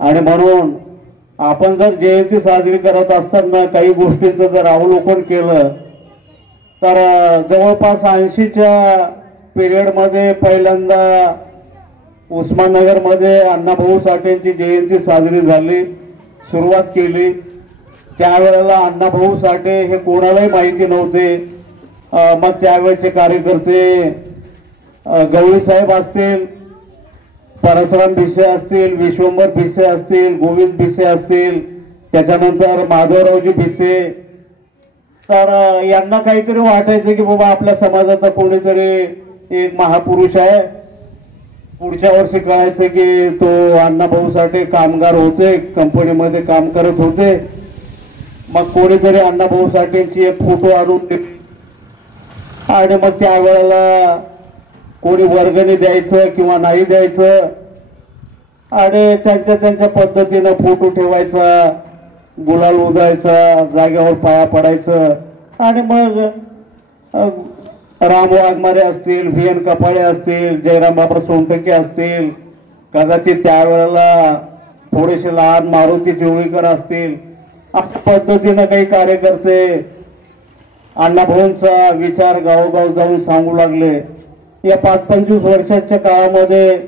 आणि म्हणून आपण जर जयंती साजरी करत असताना काही गोष्टींचं जर अवलोकन केलं तर जवळपास 80च्या पिरियडमध्ये पहिल्यांदा उस्माननगरमध्ये अण्णाभाऊ साठेंची जयंती साजरी झाली, सुरुवात केली। त्यावेळेला अण्णाभाऊ साठे हे कोणालाही माहिती नव्हते। मग त्यावेळेचे कार्यकर्ते गवळी साहेब असतील, परशुराम भिसे असतील, विश्वंभर भिसे असतील, गोविंद भिसे असतील, त्याच्यानंतर माधवरावजी भिसे, तर यांना काहीतरी वाटायचं की बाबा आपल्या समाजाचा कोणीतरी एक महापुरुष आहे। पुढच्या वर्षी कळायचं की तो अण्णाभाऊ साठे कामगार होते, कंपनीमध्ये काम करत होते। मग कोणीतरी अण्णाभाऊ साठेंची एक फोटो आणून दिली आणि मग त्यावेळेला कोणी वर्गणी द्यायचं किंवा नाही द्यायचं आणि त्यांच्या पद्धतीनं फोटो ठेवायचा, गुलाल उधळायचा, जागेवर पाया पडायचं आणि मग राम वाघमारे असतील, VN कपाळे असतील, जयराम बाबा सोनटके असतील, कदाचित त्यावेळेला थोडेसे लहान मारुती चिवळीकर असतील, अशा पद्धतीनं काही कार्यकर्ते अण्णाभाऊंचा विचार गावोगाव जाऊन सांगू लागले। या 5-25 वर्षाच्या काळामध्ये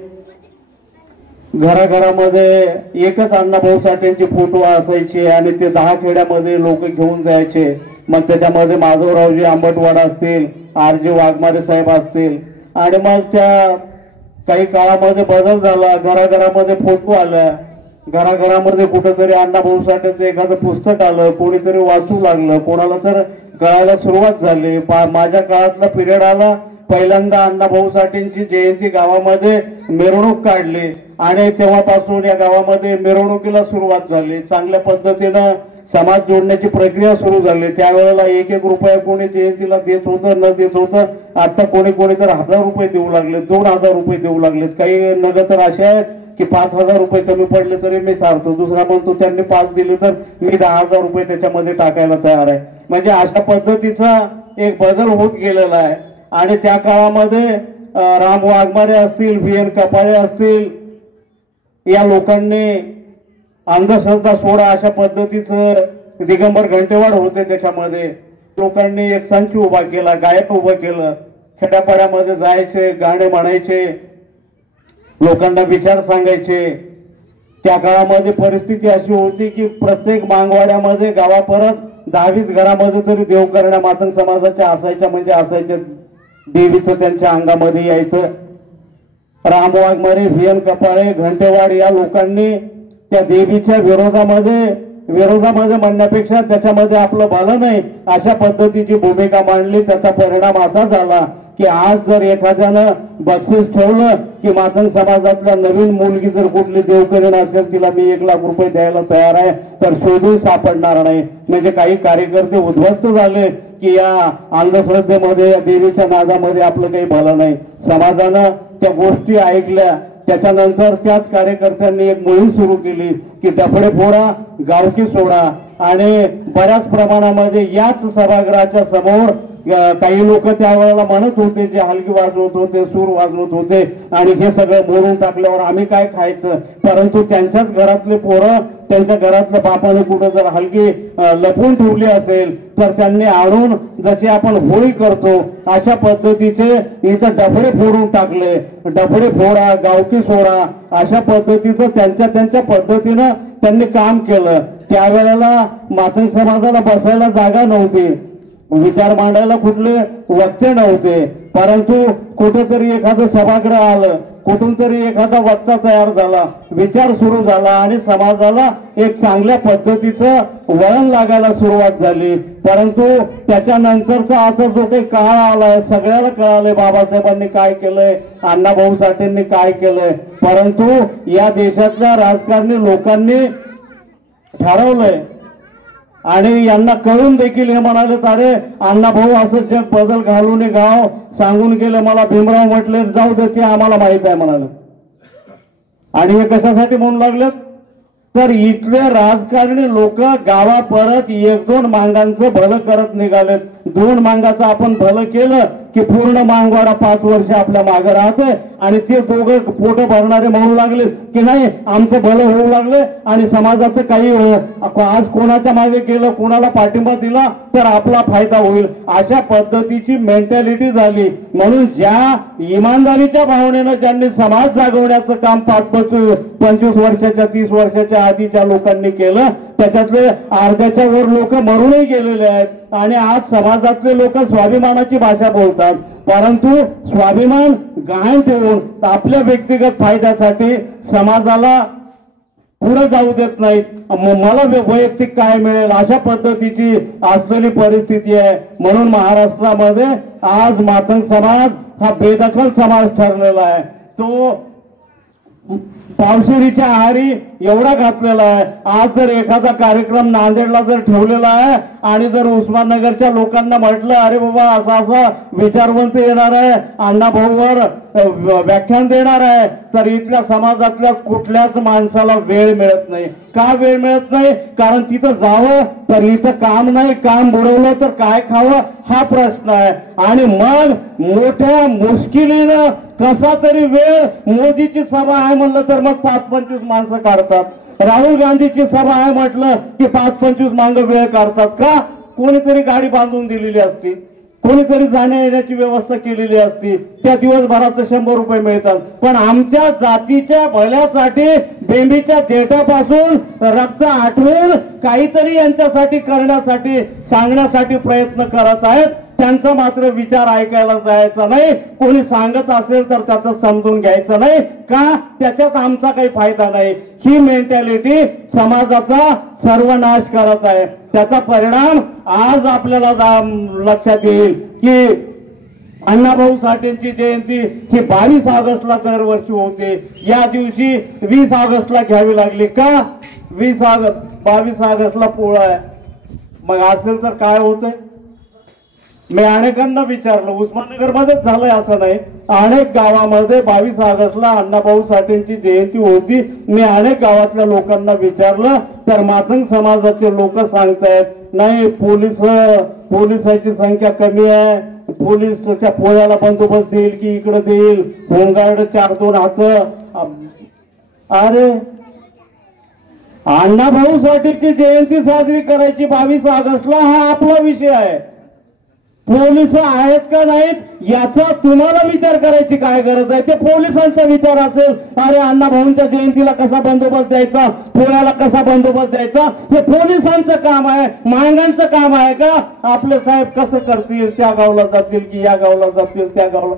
घराघरामध्ये एकच अण्णाभाऊ साठेंची फोटो असायचे आणि ते 10 खेड्यामध्ये लोक घेऊन जायचे। मग त्याच्यामध्ये माधवरावजी आंबटवाड असतील, RJ वाघमारे साहेब असतील आणि मग त्या काही काळामध्ये बदल झाला, घराघरामध्ये फोटो आला, घराघरामध्ये कुठेतरी अण्णाभाऊ साठेंचं एखादं पुस्तक आलं, कोणीतरी वाचू लागलं, कोणाला तर कळायला सुरुवात झाली। माझ्या काळातला पिरियड आला, पहिल्यांदा अण्णाभाऊ साठेंची जयंती गावामध्ये मिरवणूक काढली आणि तेव्हापासून या गावामध्ये मिरवणुकीला सुरुवात झाली। चांगल्या पद्धतीनं समाज जोडण्याची प्रक्रिया सुरू झाली। त्यावेळेला 1-1 रुपया कोणी जयंतीला देत होतं न देत होतं, आता कोणी तर 1000 रुपये देऊ लागले, 2000 रुपये देऊ लागले। काही नगद तर असे आहेत की 5000 रुपये कमी पडले तरी मी सारतो, दुसरा म्हणतो त्यांनी 5 दिले तर मी 10,000 रुपये त्याच्यामध्ये टाकायला तयार आहे। म्हणजे अशा पद्धतीचा एक बदल होत गेलेला आहे। आणि त्या काळामध्ये राम वाघमारे असतील, VN कपाळे असतील, या लोकांनी अंधश्रद्धा सोडा अशा पद्धतीचं, दिगंबर घंटेवाड होते, त्याच्यामध्ये लोकांनी एक संच उभा केला, गायक उभं केलं, खेड्यापाड्यामध्ये जायचे, गाणे म्हणायचे, लोकांना विचार सांगायचे। त्या काळामध्ये परिस्थिती अशी होती की प्रत्येक मांगवाड्यामध्ये गावापरत 10-20 घरामध्ये तरी देवकरण्या मातंग समाजाच्या असायच्या, म्हणजे असायच्या, देवीचं त्यांच्या अंगामध्ये यायचं। राम वाघमारे, VN कपाळे, घंटेवाड या लोकांनी त्या देवीच्या विरोधामध्ये म्हणण्यापेक्षा त्याच्यामध्ये आपलं भलं नाही अशा पद्धतीची भूमिका मांडली। त्याचा परिणाम असा झाला की आज जर एखाद्यानं बक्षीस ठेवलं की मातंग समाजातल्या नवीन मुलगी जर कुठली देवकरीण असेल, तिला मी 1 लाख रुपये द्यायला तयार आहे, तर शोधून सापडणार नाही। म्हणजे काही कार्यकर्ते उद्ध्वस्त झाले की या अंधश्रद्धेमध्ये, या देवीच्या नादामध्ये आपलं काही भलं नाही। समाजानं त्या गोष्टी ऐकल्या, त्याच्यानंतर त्याच कार्यकर्त्यांनी एक मोहीम सुरू केली की डफडे फोडा, गावकी सोडा। आणि बऱ्याच प्रमाणामध्ये याच सभागृहाच्या समोर काही लोक त्यावेळेला म्हणत होते, जे हलगी वाजवत होते, सूर वाजवत होते, आणि हे सगळं मोडून टाकल्यावर आम्ही काय खायचं। परंतु त्यांच्याच घरातले पोरं, त्यांच्या घरातल्या बापाने कुठं जर हलगी लपवून ठेवली असेल तर त्यांनी आणून, जसे आपण होळी करतो अशा पद्धतीचे इथं डफडे फोडून टाकले। डफडे फोडा, गावकी सोडा अशा पद्धतीचं त्यांच्या पद्धतीनं त्यांनी काम केलं। त्यावेळेला मातंग समाजाला बसायला जागा नव्हती, विचार मांडायला कुठले वक्ते नव्हते, परंतु कुठेतरी एखादं सभागृह आलं, कुठून तरी एखादा वक्ता तयार झाला, विचार सुरू झाला आणि समाजाला एक चांगल्या पद्धतीचं वळण लागायला सुरुवात झाली। परंतु त्याच्यानंतरचा आता जो काही काळ आलाय, सगळ्याला कळालंय बाबासाहेबांनी काय केलंय, अण्णाभाऊ साठेंनी काय केलंय। परंतु या देशातल्या राजकारणी लोकांनी ठरवलंय आणि यांना कळून देखील हे म्हणाले, अरे अण्णाभाऊ असं जग बदल घालून गाव सांगून गेले, मला भीमराव म्हटले जाऊ दे, ते आम्हाला माहित आहे म्हणाले। आणि हे कशासाठी म्हणू लागले, तर इथले राजकारणी लोक गावा परत 1-2 मांगांचं भलं करत निघाले। 2 मांगाचं आपण भलं केलं की पूर्ण मांगवाडा 5 वर्ष आपल्या मागे राहतोय आणि ते दोघं पोटं भरणारे म्हणू लागले की नाही आमचं भलं होऊ लागले आणि समाजाचं काही आज कोणाच्या मागे गेलं कोणाला पाठिंबा दिला तर आपला फायदा होईल अशा पद्धतीची मेंटॅलिटी झाली। म्हणून ज्या इमानदारीच्या भावनेनं ज्यांनी समाज जागवण्याचं काम 25 वर्षाच्या 30 वर्षाच्या आधीच्या लोकांनी केलं त्याच्यातले अर्ध्याच्या वर लोक मरूनही गेलेले आहेत आणि आज समाजातले लोक स्वाभिमानाची भाषा बोलतात परंतु स्वाभिमान गहाण ठेवून आपल्या व्यक्तिगत फायद्यासाठी समाजाला पुढे जाऊ देत नाहीत। मला वैयक्तिक काय मिळेल अशा पद्धतीची असलेली परिस्थिती आहे। म्हणून महाराष्ट्रामध्ये आज मातंग समाज हा बेदखल समाज ठरलेला आहे। तो पावशिरीच्या आहारी एवढा घातलेला आहे। आज जर एखादा कार्यक्रम नांदेडला जर ठेवलेला आहे आणि जर उस्माननगरच्या लोकांना म्हटलं अरे बाबा असा असा विचारवंत येणार आहे अण्णाभाऊवर व्याख्यान देणार आहे तर इथल्या समाजातल्या कुठल्याच माणसाला वेळ मिळत नाही। का वेळ मिळत नाही? कारण तिथं जावं तर इथं काम नाही, काम बुडवलं तर काय खावं हा प्रश्न आहे। आणि मग मोठ्या मुश्किलीनं कसा तरी वेळ मोदीची सभा आहे म्हणलं तर मग 5-25 माणसं काढतात। राहुल गांधीची सभा आहे म्हटलं की 5-25 माणसं वेळ काढतात। का? कोणीतरी गाडी बांधून दिलेली असती, कोणीतरी जाण्या येण्याची व्यवस्था केलेली असती, त्या दिवसभराचं 100 रुपये मिळतात। पण आमच्या जातीच्या भल्यासाठी बेंबीच्या देठापासून रक्त आटवून काहीतरी यांच्यासाठी करण्यासाठी सांगण्यासाठी प्रयत्न करत आहेत। त्यांचा मात्र विचार ऐकायला जायचा नाही। कोणी सांगत असेल तर त्याचं समजून घ्यायचं नाही का त्याच्यात आमचा काही फायदा नाही। ही मेंटॅलिटी समाजाचा सर्वनाश करत आहे। त्याचा परिणाम आज आपल्याला लक्षात येईल की अण्णाभाऊ साठेंची जयंती ही 22 ऑगस्टला दरवर्षी होते। या दिवशी 20 ऑगस्टला घ्यावी लागली का? 22 ऑगस्टला पोळा आहे। मग असेल तर काय होतंय? मी अनेकांना विचारलं, उस्माननगर मध्येच झालंय असं नाही, अनेक गावामध्ये 22 ऑगस्टला अण्णाभाऊ साठेंची जयंती होती। मी अनेक गावातल्या लोकांना विचारलं तर मातंग समाजाचे लोक सांगतायत नाही पोलिसांची संख्या कमी आहे, पोलिसच्या पोळ्याला बंदोबस्त देईल की इकडे देईल, होमगार्ड 4-2 हात। अरे अण्णाभाऊ साठेंची जयंती साजरी करायची 22 ऑगस्टला हा आपला विषय आहे। पोलिस आहेत का नाहीत याचा तुम्हाला विचार करायची काय गरज आहे? ते पोलिसांचा विचार असेल अरे अण्णाभाऊंच्या जयंतीला कसा बंदोबस्त द्यायचा, पोळ्याला कसा बंदोबस्त द्यायचा हे पोलिसांचं काम आहे, मांगांचं काम आहे का? आपले साहेब कसं करतील, त्या गावला जातील की या गावला जातील त्या गावला?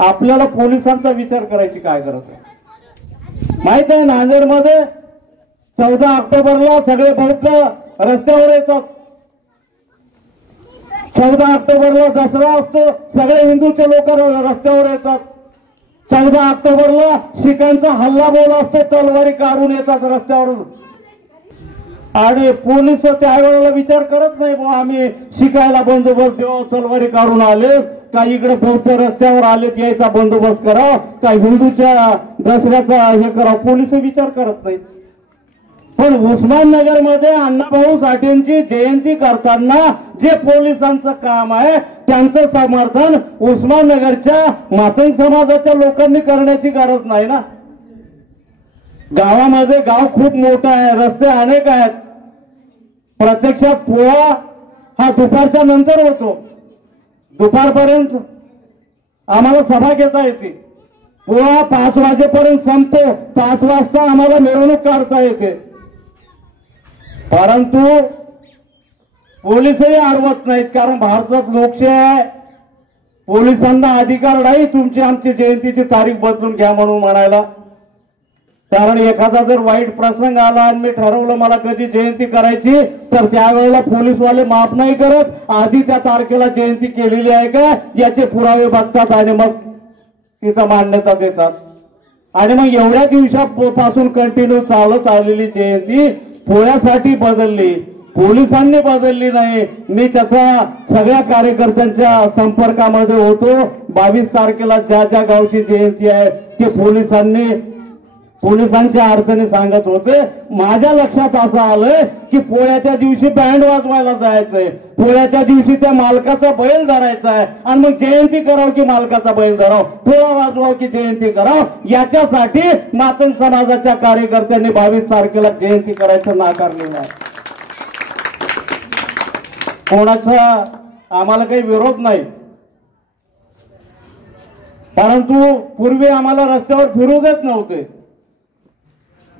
आपल्याला पोलिसांचा विचार करायची काय गरज आहे? माहित आहे नांदेडमध्ये 14 ऑक्टोबरला सगळे बौद्ध रस्त्यावर येतात। 14 ऑक्टोबरला दसरा असतो, सगळे हिंदूचे लोक रस्त्यावर येतात। 14 ऑक्टोबरला शिखांचा हल्ला बोल असतो, तलवारी काढून येतात रस्त्यावर आणि पोलीस त्यावेळेला विचार करत नाही बुवा आम्ही शिकायला बंदोबस्त देऊ, तलवारी काढून आले का इकडे बौद्ध रस्त्यावर आले यायचा बंदोबस्त करावा का हिंदूच्या दसऱ्याचा हे करावं, पोलीस विचार करत नाही। पण उस्माननगर मध्ये अण्णाभाऊ साठेंची जयंती करताना जे पोलिसांचं काम आहे त्यांचं समर्थन उस्माननगरच्या मातंग समाजाच्या लोकांनी करण्याची गरज नाही ना। गावामध्ये गाव खूप मोठं आहे, रस्ते अनेक आहेत। प्रत्यक्षात पोळा हा दुपारच्या नंतर होतो, दुपारपर्यंत आम्हाला सभा घेता येते। पोळा 5 वाजेपर्यंत संपतो, 5 वाजता आम्हाला मिरवणूक काढता येते। परंतु पोलीसही अडवत नाहीत कारण भारतात लोकशाही आहे। पोलिसांना अधिकार नाही तुमची आमची जयंतीची तारीख बदलून घ्या म्हणून म्हणायला। कारण एखादा जर वाईट प्रसंग आला आणि मी ठरवलं मला कधी जयंती करायची तर त्यावेळेला पोलीसवाले माफ नाही करत, आधी त्या तारखेला जयंती केलेली आहे का याचे पुरावे बघतात आणि मग तिथं मान्यता देतात। आणि मग एवढ्या दिवसापासून कंटिन्यू चालत आलेली जयंती पोळ्यासाठी बदलली, पोलिसांनी बदलली नाही। मी त्याचा सगळ्या कार्यकर्त्यांच्या संपर्कामध्ये होतो। 22 तारखेला ज्या ज्या गावची जयंती आहे ते पोलिसांनी पोलिसांच्या अडचणी सांगत होते. माझ्या लक्षात असं आलंय की पोळ्याच्या दिवशी बँड वाजवायला जायचंय, पोळ्याच्या दिवशी त्या मालकाचा बैल धरायचा आहे आणि मग जयंती करावं की मालकाचा बैल धराव, पोळा वाजवाव की जयंती कराव, याच्यासाठी मातंग समाजाच्या कार्यकर्त्यांनी 22 तारखेला जयंती करायचं नाकारलेलं आहे. कोणाचा आम्हाला काही विरोध नाही, परंतु पूर्वी आम्हाला रस्त्यावर फिरू देत नव्हते,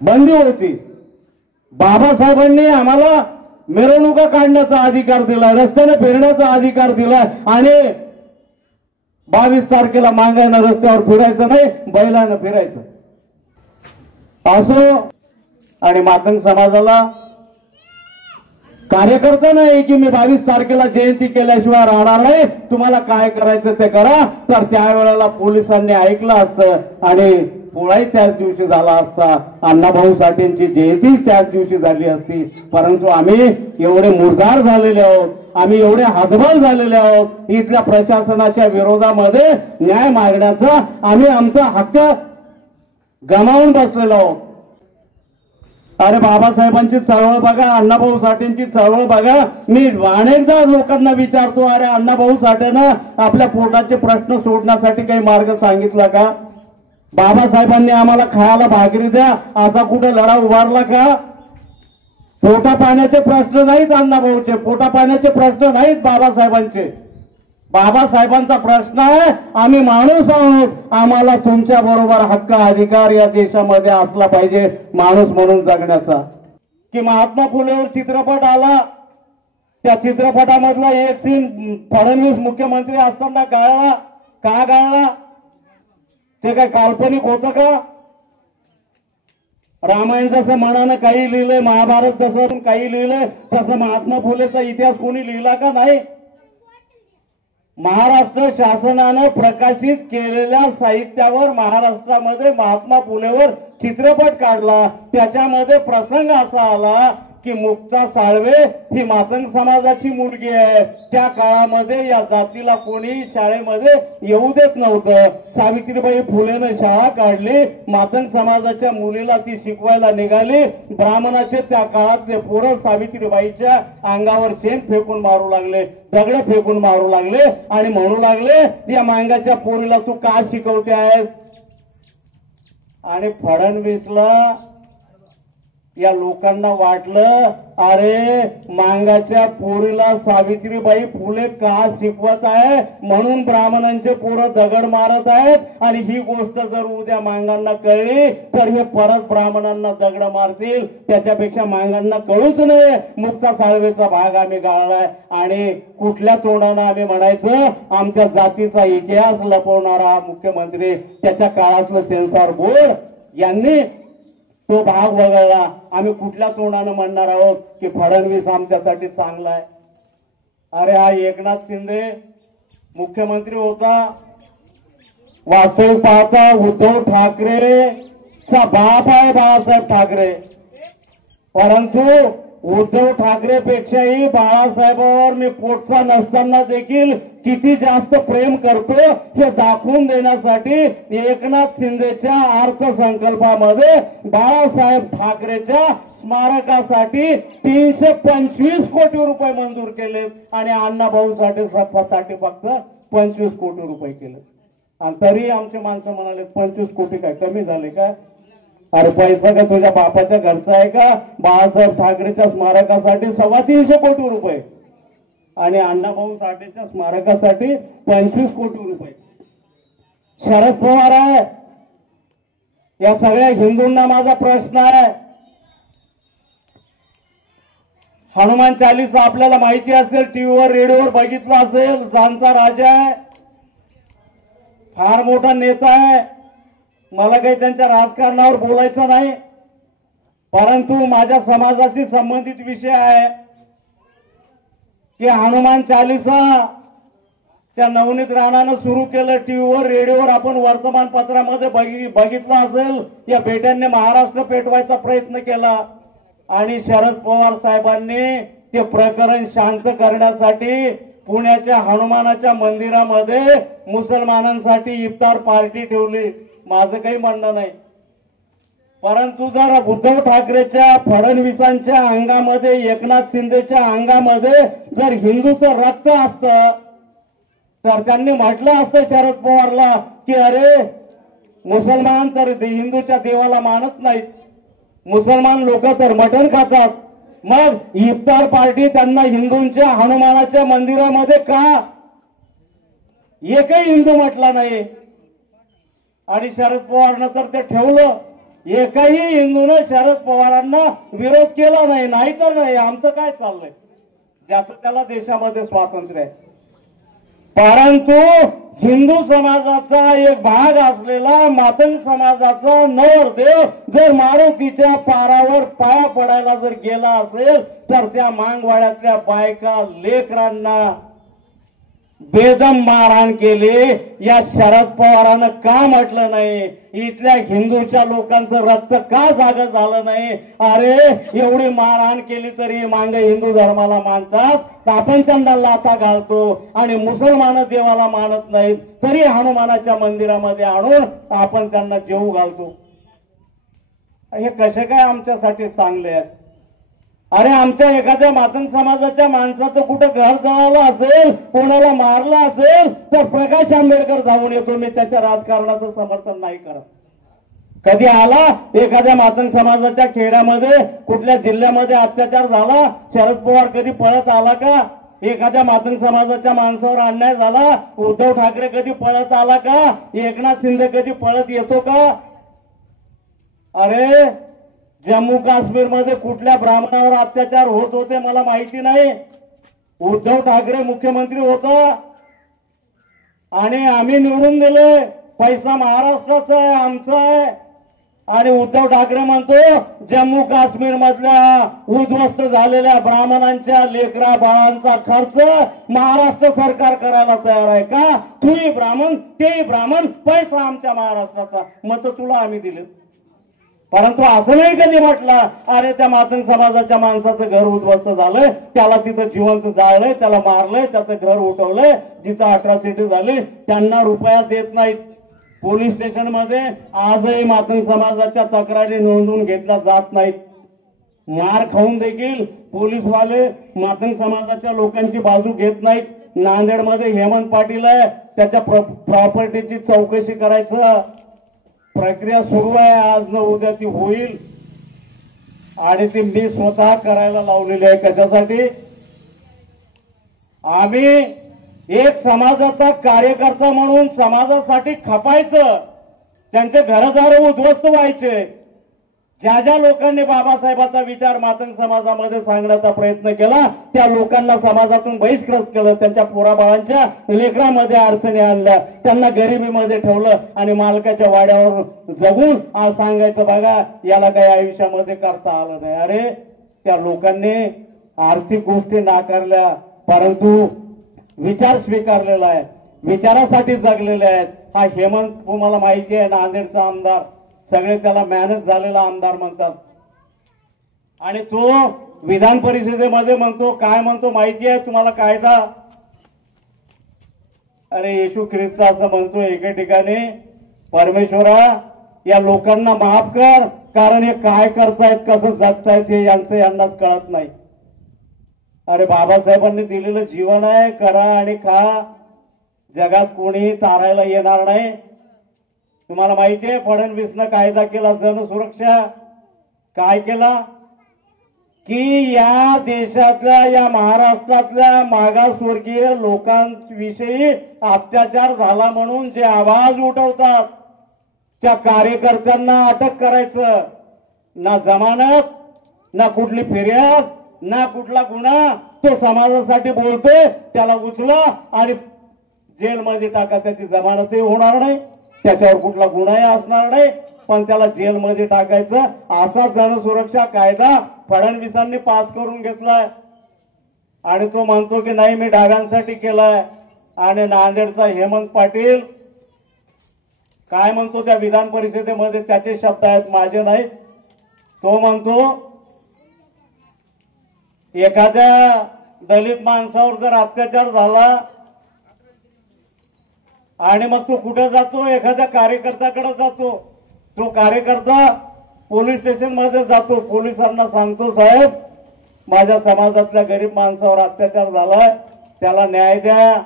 बंदी होती. बाबासाहेबांनी आम्हाला मिरवणुका काढण्याचा अधिकार दिलाय, रस्त्याने फिरण्याचा अधिकार दिलाय आणि 22 तारखेला मागायनं रस्त्यावर फिरायचं नाही, बैलानं फिरायचं असो. आणि मातंग समाजाला कार्यकर्ता नाही की मी 22 तारखेला जयंती केल्याशिवाय राहणार नाही, तुम्हाला काय करायचं ते करा, तर त्यावेळेला पोलिसांनी ऐकलं असतं आणि पोळाही त्याच दिवशी झाला असता, अण्णाभाऊ साठेंची जयंती त्याच दिवशी झाली असती. परंतु आम्ही एवढे मुरगार झालेले आहोत, आम्ही एवढे हातबल झालेले आहोत, इथल्या प्रशासनाच्या विरोधामध्ये न्याय मागण्याचा आम्ही आमचा हक्क गमावून बसलेलो आहोत. अरे बाबासाहेबांची चळवळ बघा, अण्णाभाऊ साठेंची चळवळ बघा. मी अनेकदा लोकांना विचारतो, अरे अण्णाभाऊ साठेनं आपल्या पोटाचे प्रश्न सोडण्यासाठी काही मार्ग सांगितला का? बाबासाहेबांनी आम्हाला खायला भाकरी द्या असा कुठे लढा उभारला का? पोटा पाण्याचे प्रश्न नाहीत अण्णाभाऊचे, पोटा पाण्याचे प्रश्न नाहीत बाबासाहेबांचे. बाबासाहेबांचा प्रश्न आहे आम्ही माणूस आहोत, आम्हाला तुमच्या बरोबर हक्क अधिकार या देशामध्ये असला पाहिजे माणूस म्हणून जगण्याचा. की महात्मा फुलेवर चित्रपट आला, त्या चित्रपटामधला एक सीन फडणवीस मुख्यमंत्री असताना गाळला. का गाळला? ते काय काल्पनिक होतं का? रामायण जसं मनानं काही लिहिलंय, महाभारत जसं काही लिहिलंय, तसं महात्मा फुलेचा इतिहास कोणी लिहिला का? नाही. महाराष्ट्र शासनानं प्रकाशित केलेल्या साहित्यावर महाराष्ट्रामध्ये महात्मा फुलेवर चित्रपट काढला. त्याच्यामध्ये प्रसंग असा आला की मुक्ता साळवे ही मातंग समाजाची मुलगी आहे. त्या काळामध्ये या जातीला कोणी शाळेमध्ये येऊ देत नव्हतं. सावित्रीबाई फुलेनं शाळा काढली, मातंग समाजाच्या मुलीला ती शिकवायला निघाली. ब्राह्मणाचे त्या काळातले पोरं सावित्रीबाईच्या अंगावर शेण फेकून मारू लागले, दगड फेकून मारू लागले आणि म्हणू लागले या मांगाच्या पोरीला तू का शिकवते आहेस? आणि फडणवीसला या लोकांना वाटलं अरे मांगाच्या पोरीला सावित्रीबाई फुले का शिकवत आहे म्हणून ब्राह्मणांचे पोरं दगड मारत आहेत आणि ही गोष्ट जर उद्या मांगांना कळली तर हे परत ब्राह्मणांना दगड मारतील. त्याच्यापेक्षा मांगांना कळूच नये मुक्ता साळवेचा भाग आम्ही गाळलाय आणि कुठल्या तोंडानं आम्ही म्हणायचं आमच्या जातीचा इतिहास लपवणारा मुख्यमंत्री त्याच्या काळातलं सेन्सॉर बोर्ड यांनी तो भाग वगळला. आम्ही कुठल्या तोंडानं म्हणणार आहोत की फडणवीस आमच्यासाठी चांगला आहे? अरे हा एकनाथ शिंदे मुख्यमंत्री होता, वास्तविक पाहता उद्धव ठाकरेचा बाप आहे बाळासाहेब ठाकरे. परंतु उद्धव ठाकरे पेक्षाही बाळासाहेबांवर मी पोटचा नसताना देखील किती जास्त प्रेम करतो हे दाखवून देण्यासाठी एकनाथ शिंदेच्या अर्थसंकल्पामध्ये बाळासाहेब ठाकरेच्या स्मारकासाठी 325 कोटी रुपये मंजूर केले आणि अण्णाभाऊ साठेसाठी फक्त 25 कोटी रुपये केले. आणि तरी आमचे माणसं म्हणाले 25 कोटी काय कमी झाले का? अरे पैसा का तुझ्या बापाच्या घरचा आहे का? बाळासाहेब ठाकरेच्या स्मारकासाठी 325 कोटी रुपये आणि अण्णाभाऊ साठेच्या स्मारकासाठी 25 कोटी रुपये. शरद पवार आहे, या सगळ्या हिंदूंना माझा प्रश्न आहे. हनुमान चालीसा आपल्याला माहिती असेल, टीव्हीवर रेडिओवर बघितलं असेल. जानचा राजा आहे, फार मोठा नेता आहे. मला काही त्यांच्या राजकारणावर बोलायचं नाही, परंतु माझ्या समाजाशी संबंधित विषय आहे की हनुमान चालीसा त्या नवनीत राणानं सुरू केलं. टीव्हीवर रेडिओवर आपण वर्तमानपत्रामध्ये बघितलं असेल. या बेट्यांनी महाराष्ट्र पेटवायचा प्रयत्न केला आणि शरद पवार साहेबांनी ते प्रकरण शांत करण्यासाठी पुण्याच्या हनुमानाच्या मंदिरामध्ये मुसलमानांसाठी इफ्तार पार्टी ठेवली. माझं काही म्हणणं नाही, परंतु जर उद्धव ठाकरेच्या, फडणवीसांच्या अंगामध्ये, एकनाथ शिंदेच्या अंगामध्ये जर हिंदूचं रक्त असतं तर त्यांनी म्हटलं असतं शरद पवारला की अरे मुसलमान तर हिंदूच्या देवाला मानत नाहीत, मुसलमान लोक तर मटण खातात, मग इफ्तार पार्टी त्यांना हिंदूंच्या हनुमानाच्या मंदिरामध्ये का एकही हिंदू म्हटला नाही. आणि शरद पवारनं तर ते ठेवलं. एकही हिंदूने शरद पवारांना विरोध केला नाही. नाही तर नाही, आमचं काय चाललंय, ज्याचं त्याला देशामध्ये स्वातंत्र्य आहे. परंतु हिंदू समाजाचा एक भाग असलेला मातंग समाजाचा नवरदेव जर मारुतीच्या पारावर पाया पडायला जर गेला असेल तर त्या मांगवाड्यातल्या बायका लेकरांना बेदम मारहाण केली. या शरद पवारानं का म्हटलं नाही, इथल्या हिंदूच्या लोकांचं रक्त का जागं झालं नाही. अरे एवढी मारहाण केली तरी मांगे हिंदू धर्माला मानतात, तर आपण त्यांना लाथा घालतो. आणि मुसलमान देवाला मानत नाहीत तरी हनुमानाच्या मंदिरामध्ये आणून आपण त्यांना जेवू घालतो. हे कसे काय आमच्यासाठी चांगले आहेत. अरे आमच्या एखाद्या मातंग समाजाच्या माणसाचं कुठं घर जळालं असेल, कोणाला मारलं असेल तर प्रकाश आंबेडकर जाऊन येतो. मी त्याच्या राजकारणाचं समर्थन नाही करत. कधी आला एखाद्या मातंग समाजाच्या खेड्यामध्ये, कुठल्या जिल्ह्यामध्ये अत्याचार झाला, शरद पवार कधी पळत आला का. एखाद्या मातंग समाजाच्या माणसावर अन्याय झाला, उद्धव ठाकरे कधी पळत आला का. एकनाथ शिंदे कधी पळत येतो का. अरे जम्मू काश्मीर मध्ये कुठल्या ब्राह्मणावर अत्याचार होत होते मला माहिती नाही. उद्धव ठाकरे मुख्यमंत्री होता आणि आम्ही निवडून दिले. पैसा महाराष्ट्राचा आहे, आमचा आहे. आणि उद्धव ठाकरे म्हणतो जम्मू काश्मीर मधल्या उद्ध्वस्त झालेल्या ब्राह्मणांच्या लेकरा बाळांचा खर्च महाराष्ट्र सरकार करायला तयार आहे का. तूही ब्राह्मण तेही ब्राह्मण, पैसा आमच्या महाराष्ट्राचा, मत तुला आम्ही दिले. परंतु असं नाही कधी म्हटलं अरे त्या मातंग समाजाच्या माणसाचं घर उद्ध्वस्त झालंय, त्याला तिथं जिवंत जाळलंय, त्याला मारलंय, त्याचं घर उठवलंय, जिथं अट्रॉसिटी झाली त्यांना रुपया देत नाहीत. पोलीस स्टेशन मध्ये आजही मातंग समाजाच्या तक्रारी नोंदवून घेतल्या जात नाहीत. मार खाऊन देखील पोलीसवाले मातंग समाजाच्या लोकांची बाजू घेत नाहीत. नांदेडमध्ये हेमंत पाटील आहे, त्याच्या प्रॉपर्टीची चौकशी करायचं प्रक्रिया सुरू आहे. आज न उद्या ती होईल आणि ती मी स्वतः करायला लावलेली आहे. कशासाठी. आम्ही एक समाजाचा कार्यकर्ता म्हणून समाजासाठी खपायचं, त्यांचे घरदार उद्ध्वस्त व्हायचे. ज्या ज्या लोकांनी बाबासाहेबांचा विचार मातंग समाजामध्ये सांगण्याचा प्रयत्न केला त्या लोकांना समाजातून बहिष्कृत केलं, त्यांच्या पोराबाळांच्या लेकरामध्ये अडचणी आणल्या, त्यांना गरिबीमध्ये ठेवलं आणि मालकाच्या वाड्यावर जगून आज सांगायचं बघा याला काही आयुष्यामध्ये करता आलं नाही. अरे त्या लोकांनी आर्थिक गोष्टी नाकारल्या परंतु विचार स्वीकारलेला आहे, विचारासाठी जगलेले आहेत. हा हेमंत तुम्हाला माहिती आहे, नांदेडचा आमदार, सगळे त्याला मॅनेज झालेला आमदार म्हणतात. आणि तो विधान परिषदेमध्ये म्हणतो काय म्हणतो माहिती आहे तुम्हाला कायदा. अरे येशू ख्रिस्त असं म्हणतो एके ठिकाणी, परमेश्वरा या लोकांना माफ कर कारण हे काय करतायत कसं जगतायत हे यांनाच कळत नाही. अरे बाबासाहेबांनी दिलेलं जीवन आहे, करा आणि खा, जगात कोणीही तारायला येणार नाही. तुम्हाला माहिती आहे फडणवीसनं कायदा केला जन सुरक्षा. काय केला की या देशातल्या या महाराष्ट्रातल्या मागासवर्गीय लोकांविषयी अत्याचार झाला म्हणून जे आवाज उठवतात त्या कार्यकर्त्यांना अटक करायचं. ना जमानत, ना कुठली फिर्याद, ना कुठला गुन्हा. तो समाजासाठी बोलतोय त्याला उचला आणि जेलमध्ये टाका. त्याची जमानतही होणार नाही, त्याच्यावर कुठला गुन्हाही असणार नाही, पण त्याला जेलमध्ये टाकायचं. असा जनसुरक्षा कायदा फडणवीसांनी पास करून घेतलाय. आणि तो म्हणतो की नाही मी डागांसाठी केलाय. आणि नांदेडचा हेमंत पाटील काय म्हणतो त्या विधान परिषदेमध्ये, त्याचे शब्द आहेत माझे नाहीत. तो म्हणतो एखाद्या दलित माणसावर जर अत्याचार झाला आणि मग तो कुठे जातो, एखाद्या कार्यकर्त्याकडे जातो. तो कार्यकर्ता पोलीस स्टेशन मध्ये जातो, पोलिसांना सांगतो साहेब माझ्या समाजातल्या गरीब माणसावर अत्याचार झालाय, त्याला न्याय द्या.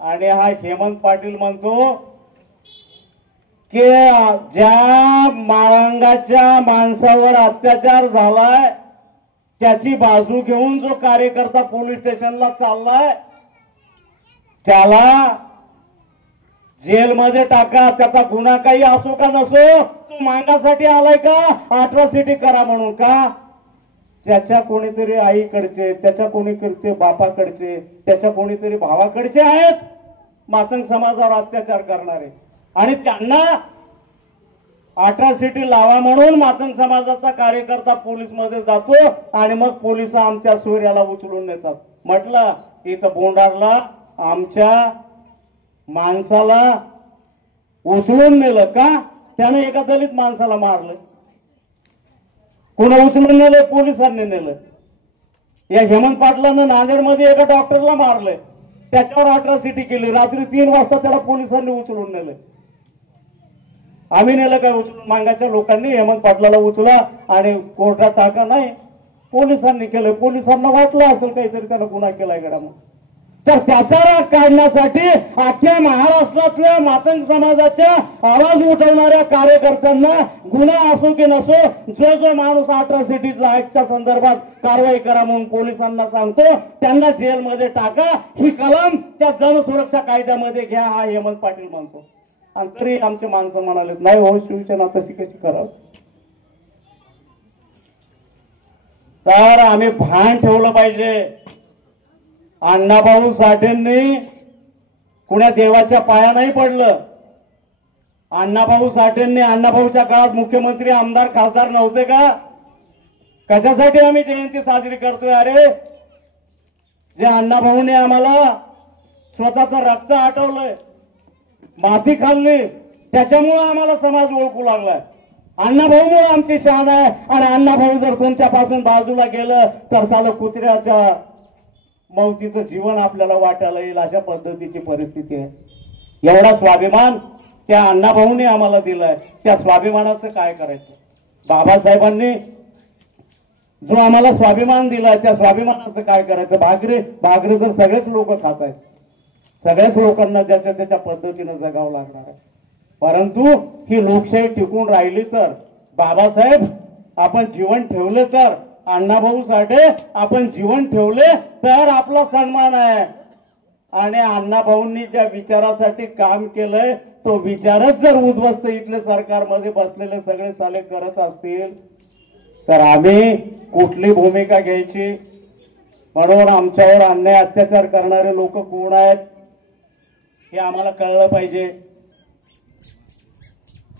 आणि हा हेमंत पाटील म्हणतो की ज्या माळंगाच्या माणसावर अत्याचार झालाय त्याची बाजू घेऊन जो कार्यकर्ता पोलीस स्टेशनला चाललाय त्याला जेलमध्ये टाका. त्याचा गुन्हा काही असो का नसो, तो मागासाठी आलाय का अट्रॉसिटी करा म्हणून का? त्याच्या कोणीतरी आईकडचे, त्याच्या कोणीतरी बापाकडचे, त्याच्या कोणीतरी भावाकडचे आहेत मातंग समाजावर अत्याचार करणारे, आणि त्यांना अट्रॉसिटी लावा म्हणून मातंग समाजाचा कार्यकर्ता पोलीस मध्ये जातो आणि मग पोलिस आमच्या सूर्याला उचलून नेतात. म्हटलं इथं बोंडारला आमच्या माणसाला उचलून नेलं का? त्याने एका दलित माणसाला मारलं. कोणा उचलून नेलं? पोलिसांनी नेलं. या हेमंत पाटलानं नांदेडमध्ये एका डॉक्टरला मारलंय, त्याच्यावर अट्रॉसिटी केली. रात्री 3 वाजता त्याला पोलिसांनी उचलून नेलं. आम्ही नेलं काय उचलून? मांगाच्या लोकांनी हेमंत पाटलाला उचला आणि कोर्टात टाका, नाही पोलिसांनी केलं. पोलिसांना वाटलं असेल काहीतरी त्यानं गुन्हा केलाय गडा म्हणून, तर त्याचा राग काढण्यासाठी अख्ख्या महाराष्ट्रातल्या मातंग समाजाच्या आवाज उठवणाऱ्या कार्यकर्त्यांना गुन्हा असो की नसो, जो जो माणूस अट्रॉसिटीच्या ऍक्टच्या संदर्भात कारवाई करा म्हणून पोलिसांना सांगतो त्यांना जेलमध्ये टाका. ही कलम त्या जनसुरक्षा कायद्यामध्ये घ्या, हा हेमंत पाटील म्हणतो. आणि तरी आमचे माणसं म्हणाले नाही हो, शिवसेना तशी कशी करावं. तर आम्ही भान ठेवलं पाहिजे. अण्णाभाऊ साठेंनी कुण्या देवाच्या पाया नाही पडलं. अण्णाभाऊ साठेंनी अण्णाभाऊच्या काळात मुख्यमंत्री, आमदार, खासदार नव्हते का? कशासाठी आम्ही जयंती साजरी करतोय? अरे जे अण्णाभाऊने आम्हाला स्वतःचं रक्त आटवलंय, माती खाल्ली, त्याच्यामुळे आम्हाला समाज ओळखू लागलाय. अण्णाभाऊमुळे आमची शान आहे. आणि अण्णाभाऊ जर तुमच्यापासून बाजूला गेलं तर सालं कुत्र्याच्या मौतीचं जीवन आपल्याला वाटायला येईल, अशा पद्धतीची परिस्थिती आहे. एवढा स्वाभिमान त्या अण्णाभाऊने आम्हाला दिलाय, त्या स्वाभिमानाचं काय करायचं? बाबासाहेबांनी जो आम्हाला स्वाभिमान दिलाय त्या स्वाभिमानाचं काय करायचं? भाकरी तर सगळेच लोक खात आहेत, सगळ्याच लोकांना ज्याच्या त्याच्या पद्धतीनं जगावं लागणार आहे. परंतु ही लोकशाही टिकून राहिली तर, बाबासाहेब आपण जीवन ठेवले तर, अण्णाभाऊ साठे आपण जीवन ठेवले तर आपला सन्मान आहे. आणि अण्णाभाऊंनी ज्या विचारासाठी काम केलंय तो विचारच जर उद्ध्वस्त इथले सरकारमध्ये बसलेले सगळे साले करत असतील तर आम्ही कुठली भूमिका घ्यायची? म्हणून आमच्यावर अन्याय अत्याचार करणारे लोक कोण आहेत हे आम्हाला कळलं पाहिजे.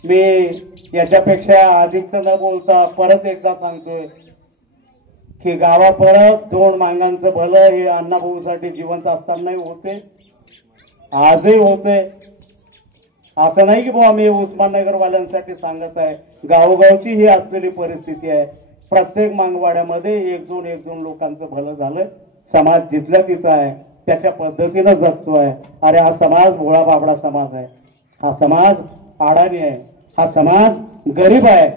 मी याच्यापेक्षा अधिकच न बोलता परत एकदा सांगतोय की गावा परत 2 मांगांचं भलं हे अण्णाभाऊसाठी जिवंत असतानाही होते, आजही होते. असं नाही की भाऊ आम्ही उस्माननगरवाल्यांसाठी सांगत आहे. गावोगावची ही असलेली परिस्थिती आहे. प्रत्येक मांगवाड्यामध्ये 1-2 लोकांचं भलं झालं. समाज जिथल्या तिथं आहे, त्याच्या पद्धतीनं जगतोय. अरे हा समाज भोळा बाबडा समाज आहे, हा समाज अडाणी आहे, हा समाज गरीब आहे.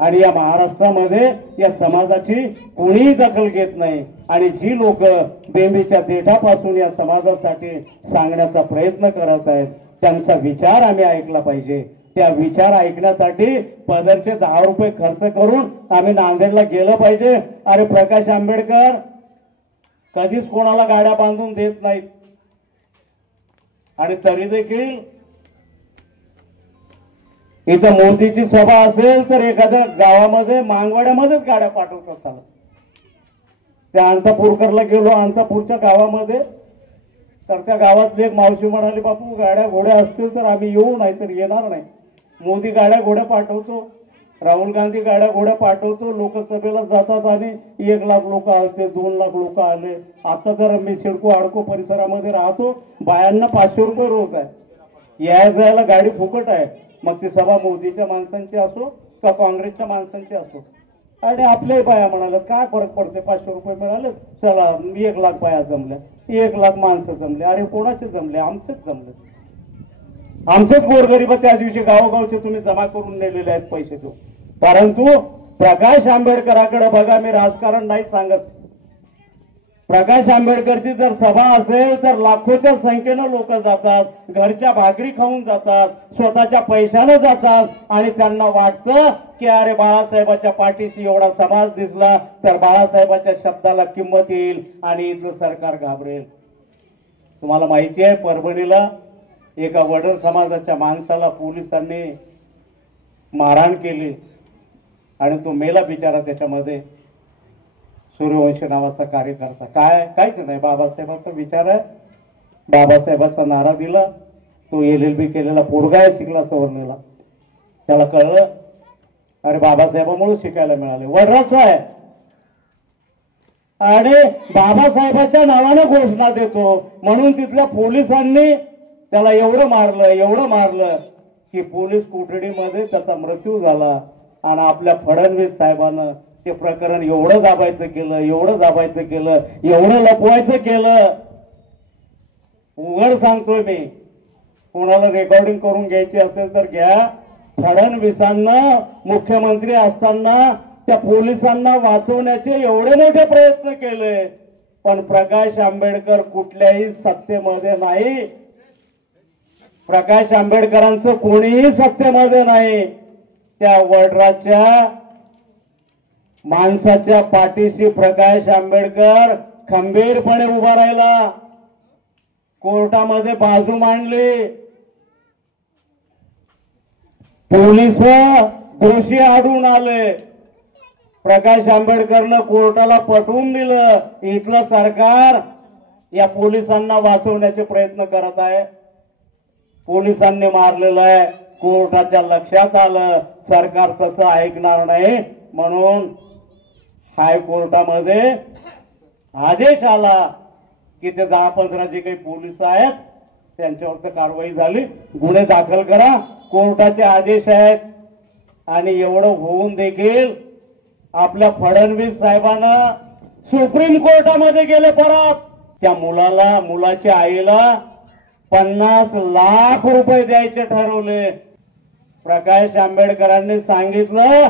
आणि या महाराष्ट्रामध्ये या समाजाची कोणीही दखल घेत नाही. आणि जी लोक बेंबीच्या देठापासून या समाजासाठी सांगण्याचा प्रयत्न करत आहेत त्यांचा विचार आम्ही ऐकला पाहिजे. त्या विचार ऐकण्यासाठी पदरचे 10 रुपये खर्च करून आम्ही नांदेडला गेलं पाहिजे. अरे प्रकाश आंबेडकर कधीच कोणाला गाड्या बांधून देत नाहीत. आणि तरी देखील इथं मोदीची सभा असेल तर एखाद्या गावामध्ये मांगवाड्यामध्येच गाड्या पाठवतात. चालत त्या अंतापूरकरला गेलो, अंतापूरच्या गावामध्ये, तर त्या गावातली एक मावशी म्हणाली बापू गाड्या घोड्या असतील तर आम्ही येऊ, नाही तर येणार नाही. मोदी गाड्या घोड्या पाठवतो, राहुल गांधी गाड्या घोड्या पाठवतो, लोकसभेला जातात आणि 1 लाख लोक आले, 2 लाख लोक आले. आता तर मी सिडको आडको परिसरामध्ये राहतो, बायांना 500 रुपये रोज आहे, यायला जायला गाडी फुकट आहे. मग ती सभा मोदीच्या माणसांची असो का काँग्रेसच्या माणसांची असो. आणि आपले बाया म्हणाले काय फरक पडते, 500 रुपये मिळाले, चला 1 लाख बाया जमल्या, 1 लाख माणसं जमले. अरे कोणाचे जमले? आमचेच जमले. आमचेच गोरगरीब त्या दिवशी गावोगावचे तुम्ही जमा करून नेलेले आहेत पैसे. तो परंतु प्रकाश आंबेडकरांकडे बघा, मी राजकारण नाही सांगत, प्रकाश आंबेडकरची जर सभा असेल तर लाखोच्या संख्येनं लोक जातात, घरच्या भाकरी खाऊन जातात, स्वतःच्या पैशानं जातात आणि त्यांना वाटतं की अरे बाळासाहेबाच्या पाठीशी एवढा समाज दिसला तर बाळासाहेबाच्या शब्दाला किंमत येईल आणि इथलं सरकार घाबरेल. तुम्हाला माहिती आहे, परभणीला एका वडर समाजाच्या माणसाला पोलिसांनी मारहाण केली आणि तो मेला बिचारा. त्याच्यामध्ये सूर्यवंशी नावाचा कार्यकर्ता, काहीच नाही, बाबासाहेबांचा विचार आहे, बाबासाहेबांचा नारा दिला. तो LLB केलेला पोरगा आहे, शिकला सवर्णीला. त्याला कळलं अरे बाबासाहेबांमुळे शिकायला मिळाले, वडराचं आहे आणि बाबासाहेबांच्या नावानं घोषणा देतो म्हणून तिथल्या पोलिसांनी त्याला एवढं मारलं की पोलीस कोठडीमध्ये त्याचा मृत्यू झाला. आणि आपल्या फडणवीस साहेबांना ते प्रकरण एवढं दाबायचं केलं, एवढं लपवायचं केलं. उघड सांगतोय मी, कोणाला रेकॉर्डिंग करून घ्यायची असेल तर घ्या. फडणवीसांना मुख्यमंत्री असताना त्या पोलिसांना वाचवण्याचे एवढे मोठे प्रयत्न केले, पण प्रकाश आंबेडकर कुठल्याही सत्तेमध्ये नाही. प्रकाश आंबेडकरांचं कोणीही सत्तेमध्ये नाही. त्या वडराच्या माणसाच्या पाठीशी प्रकाश आंबेडकर खंबीरपणे उभा राहिला, कोर्टामध्ये बाजू मांडली. पोलीस दोषी आढळून आले, प्रकाश आंबेडकरनं कोर्टाला पटवून दिलं, इथलं सरकार या पोलिसांना वाचवण्याचे प्रयत्न करत आहे. पोलिसांनी मारलेलं आहे, कोर्टाच्या लक्षात आलं, सरकार तसं ऐकणार नाही म्हणून हायकोर्टामध्ये आदेश आला की ते 10-15 जे काही पोलीस आहेत त्यांच्यावर कारवाई झाली, गुन्हे दाखल करा, कोर्टाचे आदेश आहेत. आणि एवढं होऊन देखील आपल्या फडणवीस साहेबांना सुप्रीम कोर्टामध्ये गेले परत. त्या मुलाच्या आईला 50 लाख रुपये द्यायचे ठरवले. प्रकाश आंबेडकरांनी सांगितलं,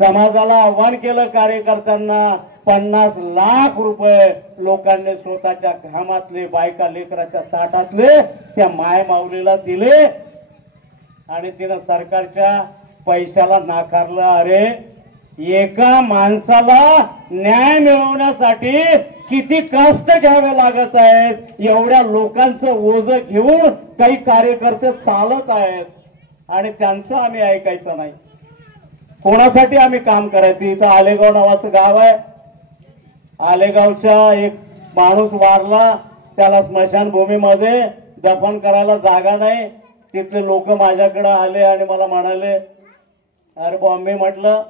समाजाला आव्हान केलं कार्यकर्त्यांना, 50 लाख रुपये लोकांनी स्वतःच्या घामातले, बायका लेकराच्या ताटातले त्या माय माऊलीला दिले आणि तिनं सरकारच्या पैशाला नाकारलं. अरे एका माणसाला न्याय मिळवण्यासाठी किती कष्ट घ्यावे लागत आहेत, एवढ्या लोकांचं ओझं घेऊन काही कार्यकर्ते चालत आहेत आणि त्यांचं आम्ही ऐकायचं नाही. कोणासाठी आम्ही काम करायचं. इथं आलेगाव नावाचं गाव आहे, आलेगावच्या एक माणूस वारला, त्याला स्मशानभूमीमध्ये दफन करायला जागा नाही. तिथले लोक माझ्याकडे आले आणि मला म्हणाले, अरे बॉम्बे, म्हटलं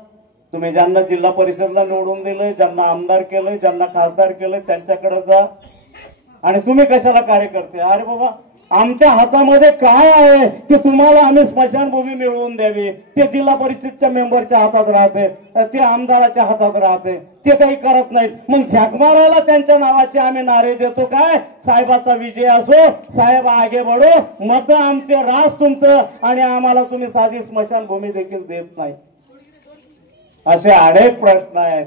तुम्ही ज्यांना जिल्हा परिषदला निवडून दिले, ज्यांना आमदार केले, ज्यांना खासदार केले त्यांच्याकडे जा आणि तुम्ही कशाला कार्यकर्ते. अरे बाबा, आमच्या हातामध्ये काय आहे की तुम्हाला आम्ही स्मशानभूमी मिळवून द्यावी. ते जिल्हा परिषदच्या मेंबरच्या हातात राहते, ते आमदाराच्या हातात राहते, ते काही करत नाहीत. मग झकमाराला त्यांच्या नावाचे आम्ही नारे देतो काय, साहेबाचा विजय असो, साहेब आगे बढो, मत आमचे, राज तुमचं आणि आम्हाला तुम्ही साधी स्मशानभूमी देखील देत नाही. असे अनेक प्रश्न आहेत.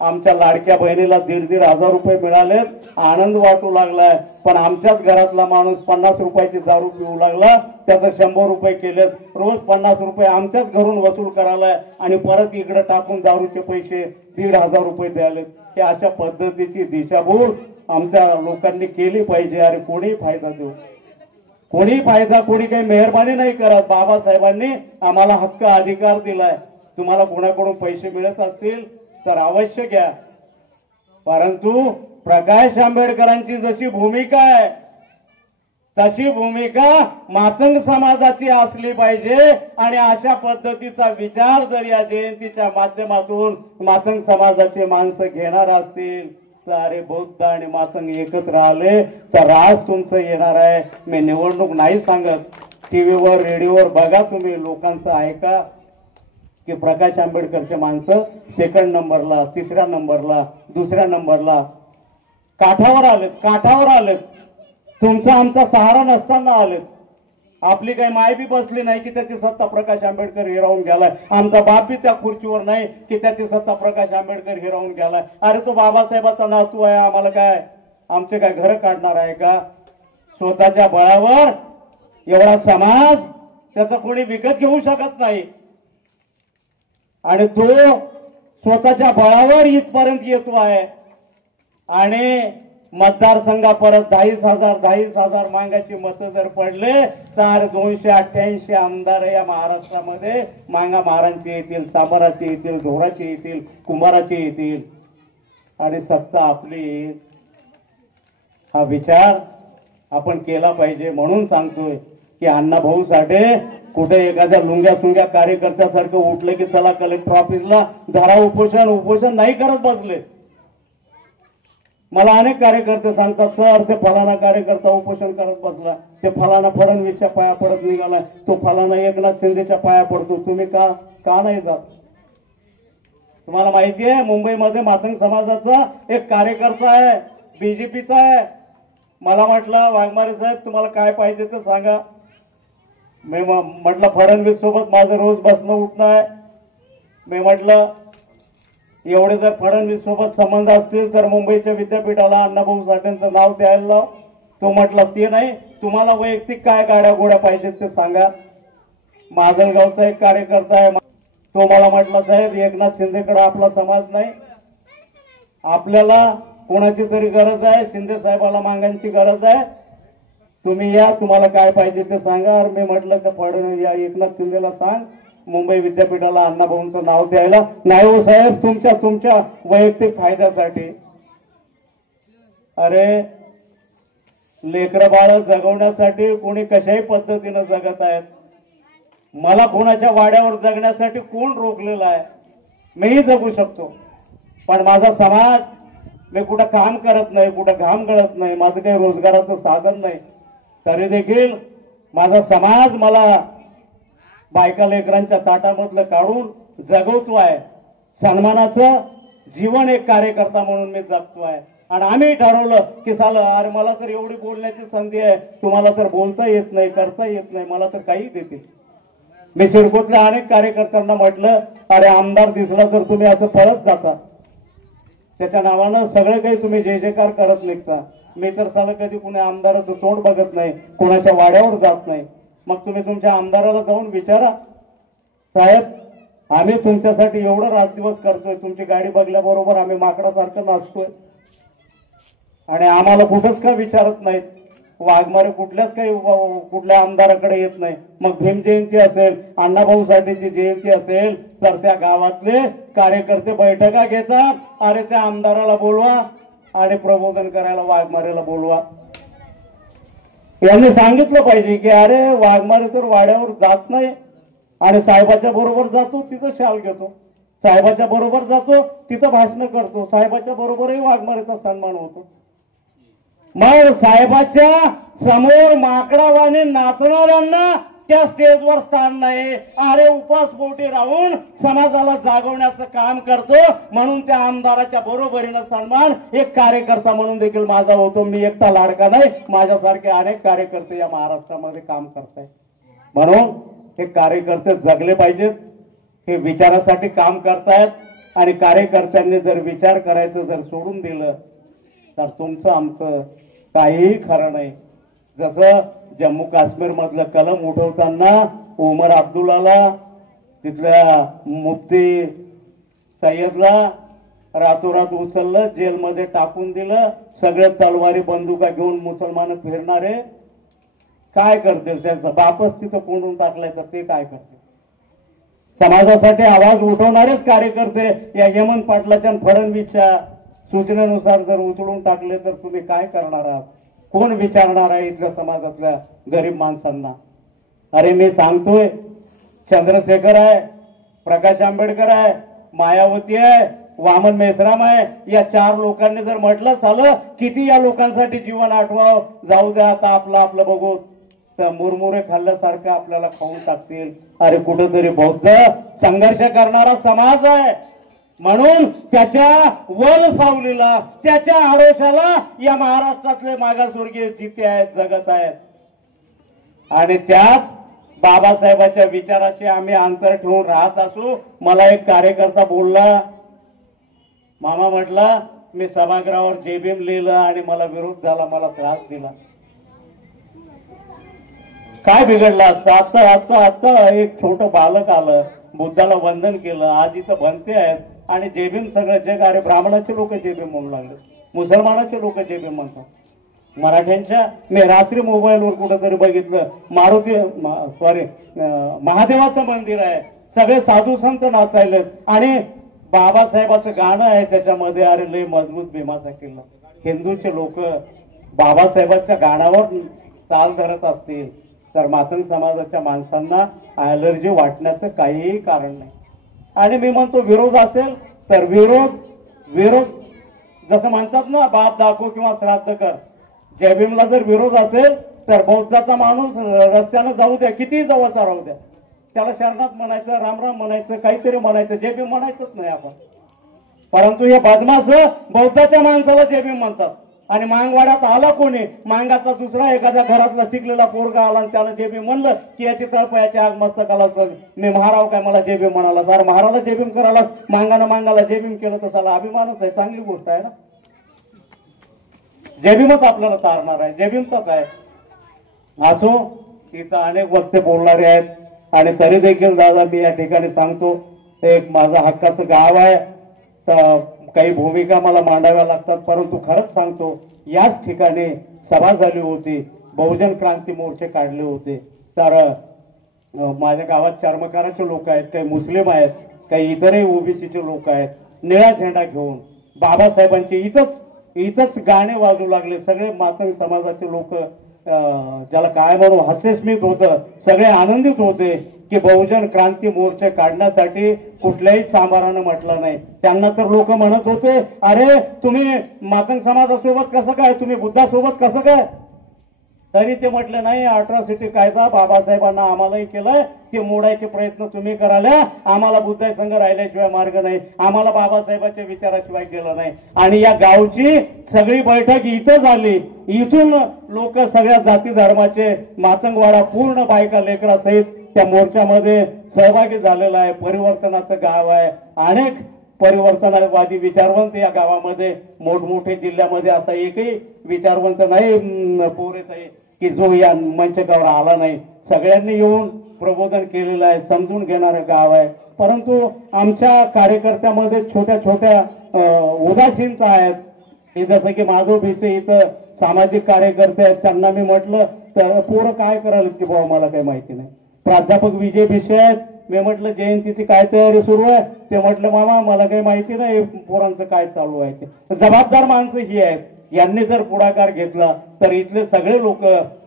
आमच्या लाडक्या बहिणीला 1,500 रुपये मिळालेत, आनंद वाटू लागलाय. पण आमच्याच घरातला माणूस 50 रुपयाची दारू पिऊ लागला, त्याचं 100 रुपये केलेत, रोज 50 रुपये आमच्याच घरून वसूल करायलाय आणि परत इकडे टाकून दारूचे पैसे 1,500 रुपये द्यालेत. हे अशा पद्धतीची दिशाभूल आमच्या लोकांनी केली पाहिजे. अरे कोणी फायदा देऊ, कोणी काही मेहरबानी नाही करत. बाबासाहेबांनी आम्हाला हक्क अधिकार दिलाय. तुम्हाला कोणाकडून पैसे मिळत असतील तर अवश्य घ्या, परंतु प्रकाश आंबेडकरांची जशी भूमिका आहे तशी भूमिका मातंग समाजाची असली पाहिजे. आणि अशा पद्धतीचा विचार जर या जयंतीच्या माध्यमातून मातंग समाजाचे माणसं घेणार असतील तर अरे बौद्ध आणि मातंग एकत्र आले तर राज तुमचं येणार आहे. मी निवडणूक नाही सांगत, टीव्हीवर रेडिओवर बघा, तुम्ही लोकांचं ऐका की प्रकाश आंबेडकरचे माणसं सेकंड नंबरला, तिसऱ्या नंबरला, दुसऱ्या नंबरला काठावर आलेत. तुमचा आमचा सहारा नसताना आलेत. आपली काही माय बी बसली नाही की त्याची सत्ता प्रकाश आंबेडकर हिरावून गेलाय. आमचा बाप बी त्या खुर्चीवर नाही की त्याची सत्ता प्रकाश आंबेडकर हिरावून गेलाय. अरे तो बाबासाहेबाचा नातू आहे, आम्हाला काय आमचे काय घर काढणार आहे का? स्वतःच्या बळावर एवढा समाज त्याचा कोणी विकत घेऊ शकत नाही आणि तो स्वतःच्या बळावर इथपर्यंत येतो आहे. आणि मतदारसंघा परत 10,000 मांगाची मतं जर पडले तर 288 आमदार या महाराष्ट्रामध्ये मांगा महारांचे येतील, साबराचे येतील, ढोराचे येतील, कुंभाराचे येतील आणि सत्ता आपली येईल. हा विचार आपण केला पाहिजे. म्हणून सांगतोय की अण्णाभाऊ साठे कुठे एखाद्या लुंग्या सुंग्या कार्यकर्त्यासारखं उठलं की चला कलेक्टर ऑफिसला धरा उपोषण नाही करत बसले. मला अनेक कार्यकर्ते सांगतात, सर ते फलाना कार्यकर्ता उपोषण करत बसला, ते फलाना फडणवीसच्या पाया पडत निघाला, तो फलाना एकनाथ शिंदेच्या पाया पडतो, तुम्ही का नाही जात? तुम्हाला माहिती आहे मुंबईमध्ये मातंग समाजाचा एक कार्यकर्ता आहे, बीजेपीचा आहे. मला म्हटलं वाघमारे साहेब तुम्हाला काय पाहिजे ते सांगा. मी म्हटलं फडणवीस सोबत माझं रोज बसणं उठणं आहे. मी म्हटलं एवढे जर फडणवीस सोबत संबंध असतील तर मुंबईच्या विद्यापीठाला अण्णाभाऊ साठेंचं नाव द्यायला लाव. तो म्हटला ते नाही, तुम्हाला वैयक्तिक काय गाड्या गोड्या पाहिजेत ते सांगा. माजलगावचा एक कार्यकर्ता आहे, तो मला म्हटला साहेब एकनाथ शिंदेकडे आपला समाज नाही, आपल्याला कोणाची तरी गरज आहे, शिंदे साहेबाला मागांची गरज आहे, तुम्ही या, तुम्हाला काय पाहिजे ते सांगा. मी म्हटलं की फडणवीस या एकनाथ शिंदेला सांग मुंबई विद्यापीठाला अण्णाभाऊंचं नाव द्यायला. नाही हो साहेब, तुमच्या वैयक्तिक फायद्यासाठी. अरे लेकरं बाळ जगवण्यासाठी कोणी कशाही पद्धतीनं जगत आहेत. मला कोणाच्या वाड्यावर जगण्यासाठी कोण रोखलेलं आहे? मीही जगू शकतो, पण माझा समाज, मी कुठं काम करत नाही, कुठं घाम गळत नाही, माझं काही रोजगाराचं साधन नाही, तरी देखील माझा समाज मला बायका लेकरांच्या ताटामधलं काढून जगवतो आहे. सन्मानाचं जीवन एक कार्यकर्ता म्हणून मी जगतो आहे. आणि आम्ही ठरवलं की साला अरे मला तर एवढी बोलण्याची संधी आहे, तुम्हाला तर बोलता येत नाही, करता येत नाही, मला तर काही देते. मी सिडकोतल्या अनेक कार्यकर्त्यांना म्हटलं अरे आमदार दिसला तर तुम्ही असं परत जाता, त्याच्या नावानं सगळं काही तुम्ही जय जयकार करत निघता. मी तर साला कधी कुणी आमदाराचं तोंड बघत नाही, कोणाच्या वाड्यावर जात नाही. मग तुम्ही तुमच्या आमदाराला जाऊन विचारा, साहेब आम्ही तुमच्यासाठी एवढं रातदिवस करतोय, तुमची गाडी बघल्याबरोबर आम्ही माकडासारखं नाचतोय आणि आम्हाला कुठंच का विचारत नाहीत. वाघमारे कुठल्या आमदाराकडे येत नाही. मग भीम जयंती असेल, अण्णाभाऊ साठेंची जयंती असेल तर त्या गावातले कार्यकर्ते बैठका घेतात, अरे त्या आमदाराला बोलवा आणि प्रबोधन करायला वाघमारेला बोलवा. यांनी सांगितलं पाहिजे की अरे वाघमारे तर वाड्यावर जात नाही आणि साहेबाच्या बरोबर जातो, तिथं शाल घेतो, साहेबाच्या बरोबर जातो, तिथं भाषण करतो, साहेबाच्या बरोबरही वाघमारेचा सन्मान होतो. मग साहेबाच्या समोर माकडावाने नाचणाऱ्यांना त्या स्टेजवर स्थान नाही. अरे उपासपोटी राहून समाजाला जागवण्याचं काम करतो म्हणून त्या आमदाराच्या बरोबरीनं सन्मान एक कार्यकर्ता म्हणून देखील माझा होतो. मी एकटा लाडका नाही, माझ्यासारखे अनेक कार्यकर्ते या महाराष्ट्रामध्ये काम करतायत. म्हणून हे कार्यकर्ते जगले पाहिजेत, हे विचारासाठी काम करतायत आणि कार्यकर्त्यांनी जर विचार करायचं जर सोडून दिलं तर तुमचं आमचं काहीही खरं नाही. जसं जम्मू काश्मीर मधलं कलम उठवताना उमर अब्दुल्लाला, तिथल्या मुफ्ती सय्यदला रातोरात उचललं, जेलमध्ये टाकून दिलं. सगळे तलवारी बंदुका घेऊन मुसलमान फिरणारे काय करतील? त्यांचा बापच तिथं कोंडून टाकलाय तर ते काय करतील? समाजासाठी आवाज उठवणारेच कार्यकर्ते या हेमंत पाटलाच्या फडणवीसच्या सूचनेनुसार जर उचलून टाकले तर तुम्ही काय करणार आहात? कोण विचारणार आहे इथल्या समाजातल्या गरीब माणसांना? अरे मी सांगतोय, चंद्रशेखर आहे, प्रकाश आंबेडकर आहे, मायावती आहे, वामन मेश्राम आहे, या 4 लोकांनी जर म्हटलं झालं किती या लोकांसाठी जीवन आठवाव, जाऊ द्या आता आपलं आपलं बघू, तर मुरमुरे खाल्ल्यासारखं आपल्याला खाऊन टाकतील. अरे कुठेतरी बौद्ध संघर्ष करणारा समाज आहे म्हणून त्याच्या वल सावलीला, त्याच्या आडोशाला या महाराष्ट्रातले मागासवर्गीय जिते आहेत, जगत आहेत. आणि त्याच बाबासाहेबांच्या विचाराशी आम्ही अंतर ठेवून राहत असू. मला एक कार्यकर्ता बोलला, मामा म्हटला मी सभागृहावर जय भीम लिहिलं आणि मला विरोध झाला, मला त्रास दिला. काय बिघडलं असतं? आता आता आता एक छोटं बालक आलं, बुद्धाला वंदन केलं, आज इथं बनते आहेत आणि जय भीम सगळं जग. अरे ब्राह्मणाचे लोक जय भीम म्हणू लागले, मुसलमानाचे लोक जय भीम म्हणतात. मराठ्यांच्या मी रात्री मोबाईलवर कुठंतरी बघितलं, महादेवाचं मंदिर आहे, सगळे साधू संत नाचायलेत आणि बाबासाहेबाचं गाणं आहे त्याच्यामध्ये. अरे लय मजबूत भीमाचा किल्ला. हिंदूचे लोक बाबासाहेबांच्या गाण्यावर ताल धरत असतील तर मातंग समाजाच्या माणसांना ॲलर्जी वाटण्याचं काहीही कारण नाही. आणि मी म्हणतो विरोध असेल तर विरोध जसं म्हणतात ना, बाप दाखव किंवा श्राद्ध कर. जय भीमला जर विरोध असेल तर बौद्धाचा माणूस रस्त्यानं जाऊ द्या, कितीही जवळचा राहू द्या, त्याला शरणात म्हणायचं, रामराम म्हणायचं, काहीतरी म्हणायचं, जय भीम म्हणायचंच नाही आपण. परंतु हे बदमाश बौद्धाच्या माणसाला जय भीम म्हणतात. आणि मांगवाड्यात आला कोणी, मांगाचा दुसरा एखाद्या घरातला शिकलेला पोरगा आला आणि त्याला जय भीम म्हणलं की याची तळपायाची आग मस्तकाला मी महाराव काय मला जय भीम म्हणाला. जर महाराला जय भीम करायला मांगानं मांगाला जय भीम केलं तर त्याला अभिमानच आहे, चांगली गोष्ट आहे ना. जय भीमच आपल्याला तारणार आहे, जय भीमचाच आहे. असो, इथं अनेक वक्ते बोलणारे आहेत आणि तरी देखील दादा मी या ठिकाणी सांगतो, एक माझं हक्काचं गाव आहे तर काही भूमिका मला मांडाव्या लागतात. परंतु खरंच सांगतो, याच ठिकाणी सभा झाली होती, बहुजन क्रांती मोर्चे काढले होते. तर माझ्या गावात चर्मकाराचे लोक आहेत, काही मुस्लिम आहेत, काही इतरही ओबीसीचे लोक आहेत. निळा झेंडा घेऊन बाबासाहेबांचे इथंच गाणे वाजू लागले. सगळे मातंग समाजाचे लोक, ज्याला काय म्हणू, हास्यस्मित होतं, सगळे आनंदित होते की बहुजन क्रांती मोर्चे काढण्यासाठी कुठल्याही सांबारानं म्हटलं नाही. त्यांना तर लोक म्हणत होते, अरे तुम्ही मातंग समाजासोबत कसं काय, तुम्ही बुद्धासोबत कसं काय. तरी ते म्हटलं नाही, अट्रॉसिटी कायदा बाबासाहेबांना आम्हालाही केलाय, ते मोडायचे प्रयत्न तुम्ही कराल्या, आम्हाला बुद्धा संघ राहिल्याशिवाय मार्ग नाही, आम्हाला बाबासाहेबांच्या विचाराशिवाय गेलं नाही. आणि या गावची सगळी बैठक इथं झाली. इथून लोक सगळ्या जाती धर्माचे, मातंगवाडा पूर्ण बायका लेकरा सहित त्या मोर्चामध्ये सहभागी झालेला आहे. परिवर्तनाचं गाव आहे, अनेक परिवर्तनवादी विचारवंत या गावामध्ये, मोठमोठे जिल्ह्यामध्ये असा एकही विचारवंत नाही पोरेच आहे की जो या मंचकावर आला नाही. सगळ्यांनी येऊन प्रबोधन केलेलं आहे, समजून घेणारं गाव आहे. परंतु आमच्या कार्यकर्त्यामध्ये छोट्या छोट्या उदासीनता आहेत. जसं की माधवभीचे इथं सामाजिक कार्यकर्ते आहेत, त्यांना मी म्हटलं तर पोरं काय करायला की बाबा मला काही माहिती नाही. प्राध्यापक विजय भिसे आहेत, मी म्हटलं जयंतीची काय तयारी सुरू आहे, ते म्हटलं मामा मला काही माहिती नाही पोरांचं काय चालू आहे ते. जबाबदार माणसं ही आहेत, यांनी जर पुढाकार घेतला तर इथले सगळे लोक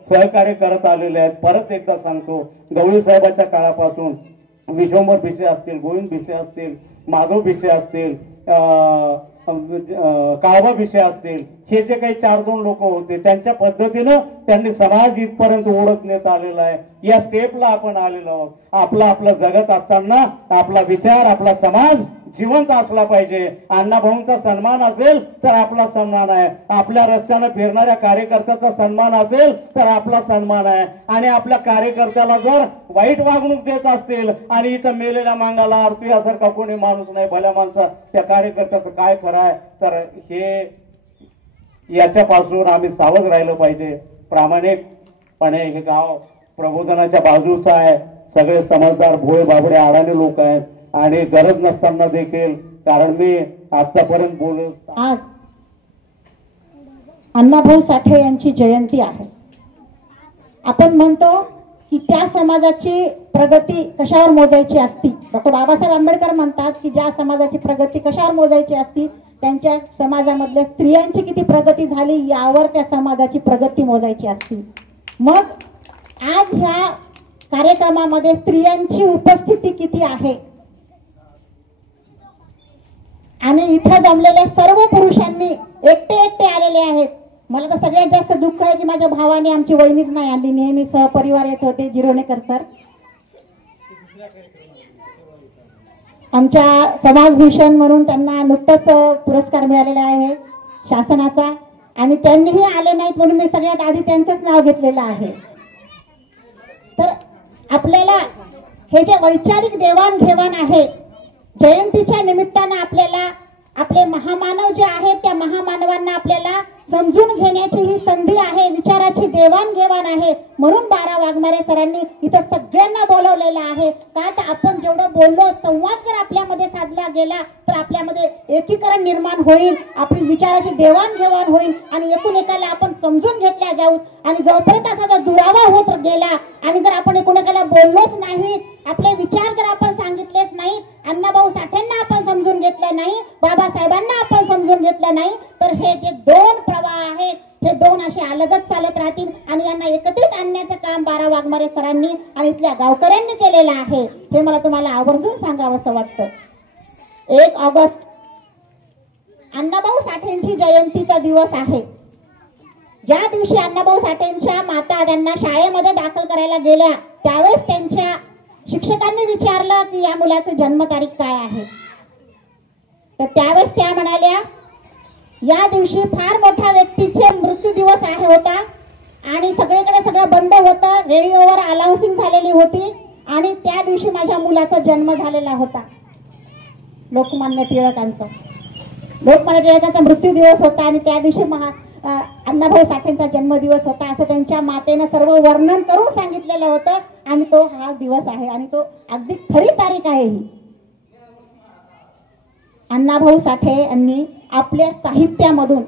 सहकार्य करत आलेले आहेत. परत एकदा सांगतो, गवळी साहेबांच्या काळापासून विश्वंभर भिसे असतील, गोविंद भिसे असतील, माधव भिसे असतील, काळबा भिसे असतील, हे जे काही 4-2 लोक होते त्यांच्या पद्धतीनं त्यांनी समाज इथपर्यंत ओळखण्यात आलेला आहे. या स्टेपला आपण आलेलो आहोत. आपलं जगत असताना आपला विचार, आपला समाज जिवंत असला पाहिजे. अण्णाभाऊंचा सन्मान असेल तर आपला सन्मान आहे, आपल्या रस्त्यानं फिरणाऱ्या कार्यकर्त्याचा सन्मान असेल तर आपला सन्मान आहे. आणि आपल्या कार्यकर्त्याला जर वाईट वागणूक देत असतील आणि इथं मेलेल्या मांगाला आरती यासारखा कोणी माणूस नाही, भल्या माणसा त्या कार्यकर्त्याचं काय खरं आहे. तर हे याच्यापासून आम्ही सावध राहिलं पाहिजे. प्रामाणिकपणे हे गाव प्रबोधनाच्या बाजूचं आहे. सगळे समजदार भोळे बाबडे अडाणी लोक आहेत आणि गरज नसताना देखील, कारण मी आतापर्यंत बोलत, आज अण्णाभाऊ साठे यांची जयंती आहे. आपण म्हणतो की त्या समाजाची प्रगती कशावर मोजायची असती. डॉक्टर बाबासाहेब आंबेडकर म्हणतात की ज्या समाजाची प्रगती कशावर मोजायची असती, त्यांच्या समाजामधल्या स्त्रियांची किती प्रगती झाली यावर त्या समाजाची प्रगती मोजायची असती. मग आज ह्या कार्यक्रमामध्ये स्त्रियांची उपस्थिती किती आहे आणि इथं जमलेल्या सर्व पुरुषांनी एकटे आलेले आहेत. मला तर सगळ्यात जास्त दुःख आहे की माझ्या भावाने आमची वहिनीच नाही आणली. नेहमी सहपरिवार येत होते जिरोणेकर सर, आमच्या समाजभूषण म्हणून त्यांना नुकताच पुरस्कार मिळालेला आहे शासनाचा, आणि त्यांनीही आले नाहीत म्हणून मी सगळ्यात आधी त्यांचंच नाव घेतलेलं आहे. तर आपल्याला हे जे वैचारिक देवाणघेवाण आहे, जयंतीच्या निमित्तानं आपल्याला आपले महामानव जे आहेत त्या महामानवांना आपल्याला समजून घेण्याची ही संधी आहे, विचाराची देवाणघेवाण आहे. म्हणून बारा वाघमारे सरांनी इथं सगळ्यांना बोलवलेलं आहे. का तर आपण जेवढं बोललो, संवाद जर आपल्यामध्ये साधला गेला तर आपल्यामध्ये एकीकरण निर्माण होईल, आपली विचाराची देवाणघेवाण होईल आणि एकूण एकाला आपण समजून घेतल्या जाऊ. आणि जोपर्यंत असा जर दुरावा होत गेला आणि जर आपण एकूण एकाला बोललोच नाही, आपले विचार जर आपण सांगितलेच नाही, अण्णाभाऊ साठेंना आपण समजून घेतलं नाही, बाबासाहेबांना आपण समजून घेतलं नाही, तर हे जे दोन प्रवाह आहेत हे दोन असे अलगच चालत राहतील आणि यांना एकत्रित आणण्याचं काम बारा वाघमारे सरांनी आणि इथल्या गावकऱ्यांनी केलेलं आहे. हे मला तुम्हाला आवर्जून सांगावंसं वाटतं. 1 ऑगस्ट अण्णाभाऊ साठेंची जयंतीचा दिवस आहे. ज्या दिवशी अण्णाभाऊ साठेंच्या माता त्यांना शाळेमध्ये दाखल करायला गेल्या त्यावेळेस त्यांच्या शिक्षकांनी विचारलं की या मुलाची जन्मतारीख काय आहे. तर त्यावेळेस त्या म्हणाल्या या दिवशी फार मोठ्या व्यक्तीचे मृत्यू दिवस आहे होता आणि सगळीकडे सगळं बंद होतं, रेडिओवर अनाउन्सिंग झालेली होती आणि त्या दिवशी माझ्या मुलाचा जन्म झालेला होता. लोकमान्य टिळकांचा मृत्यू दिवस होता आणि त्या दिवशी अण्णाभाऊ साठेंचा जन्मदिवस होता असं त्यांच्या मातेनं सर्व वर्णन करून सांगितलेलं होतं आणि तो हा दिवस आहे आणि तो अगदी खरी तारीख आहे. ही अण्णाभाऊ साठे यांनी आपल्या साहित्यामधून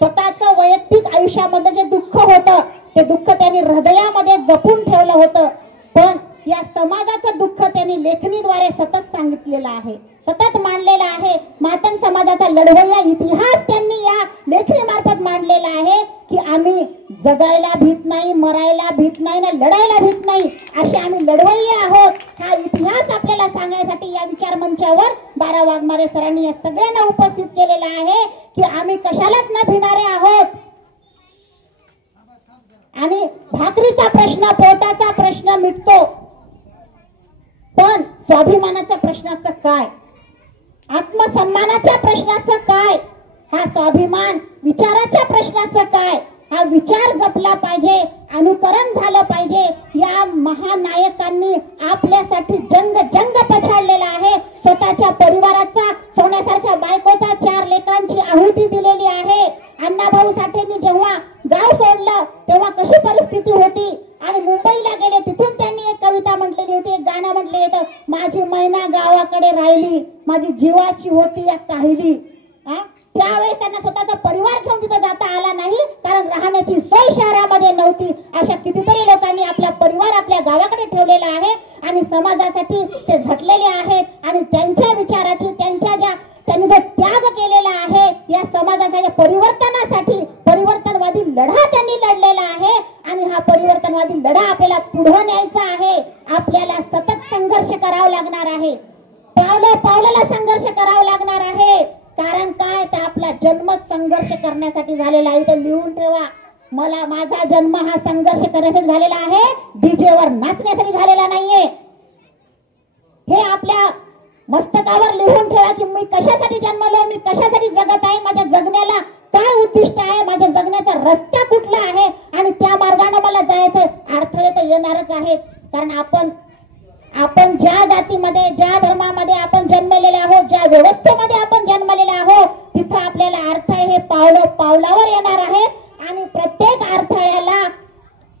स्वतःचं वैयक्तिक आयुष्यामध्ये जे दुःख होतं ते दुःख त्यांनी हृदयामध्ये जपून ठेवलं होतं, पण या समाजाचं दुःख त्यांनी लेखणीद्वारे सतत सांगितलेलं आहे, सतत मांडलेला आहे. मातंग समाजाचा लढवय्या इतिहास त्यांनी या लेखणीमार्फत मांडलेला आहे की आम्ही जगायला भीत नाही, मरायला भीत नाही ना लढायला भीत नाही, असे आम्ही लढवय्ये आहोत. हा इतिहास आपल्याला सांगण्यासाठी या विचार मंचावर बारा वाघमारे सरांनी या सगळ्यांना उपस्थित केलेला आहे की आम्ही कशालाच न भिणारे आहोत. आणि भाकरीचा प्रश्न, पोटाचा प्रश्न मिटतो, पण स्वाभिमानाच्या प्रश्नाचं काय, आत्मसन्मानाच्या प्रश्नाचं काय, हा स्वाभिमान विचाराच्या प्रश्नाचं काय, हा विचार जपला पाहिजे, अनुकरण झालं पाहिजे. या महानायकांनी आपल्यासाठी जंग पछाडलेला आहे. स्वतःच्या परिवाराचा, सोन्यासारख्या बायकोचा, 4 लेकरांची आहुती दिलेली आहे. अण्णाभाऊ साठेंनी जेव्हा गाव सोडलं तेव्हा कशी परिस्थिती होती आणि मुंबईला गेले, तिथून त्यांनी एक कविता म्हटलेली होती, एक गाणं म्हटलेलं होतं, माझी मैना गावाकडे राहिली, माझी जीवाची होती या काहिली. त्यावेळेस त्यांना स्वतःचा परिवार घेऊन तिथे जाता आला नाही, कारण राहण्याची सोय शहरामध्ये नव्हती. अशा कितीतरी लोकांनी आपला परिवार आपल्या गावाकडे ठेवलेला आहे आणि समाजासाठी ते झटलेले आहेत आणि त्यांच्या विचाराची, त्यांनी जो त्याग केलेला आहे या समाजाच्या परिवर्तनासाठी, परिवर्तनवादी लढा त्यांनी लढलेला आहे आणि हा परिवर्तनवादी लढा आपल्याला पुढे न्यायचा आहे. आपल्याला सतत संघर्ष करावा लागणार आहे, पावलाला संघर्ष करावा लागणार आहे. कारण काय, तर आपला जन्म संघर्ष करण्यासाठी झालेला आहे. तर लिहून ठेवा, माझा जन्म हा संघर्ष करण्यासाठी झालेला आहे, डीजेवर नाचण्यासाठी झालेला नाहीये. हे आपल्या मस्तकावर लिहून ठेवा की मी कशासाठी जन्मलो, मी कशासाठी जगत आहे, माझ्या जगण्याला काय उद्दिष्ट आहे, माझ्या जगण्याचा रस्ता कुठला आहे आणि त्या मार्गाने मला जायचं. अडथळे तर येणारच आहेत, कारण आपण ज्या जातीमध्ये, ज्या धर्मामध्ये आपण जन्मलेले आहोत, ज्या व्यवस्थेमध्ये आपण जन्मलेले आहोत, तिथं आपल्याला अडथळे हे पावलावर येणार आहेत आणि प्रत्येक अडथळ्याला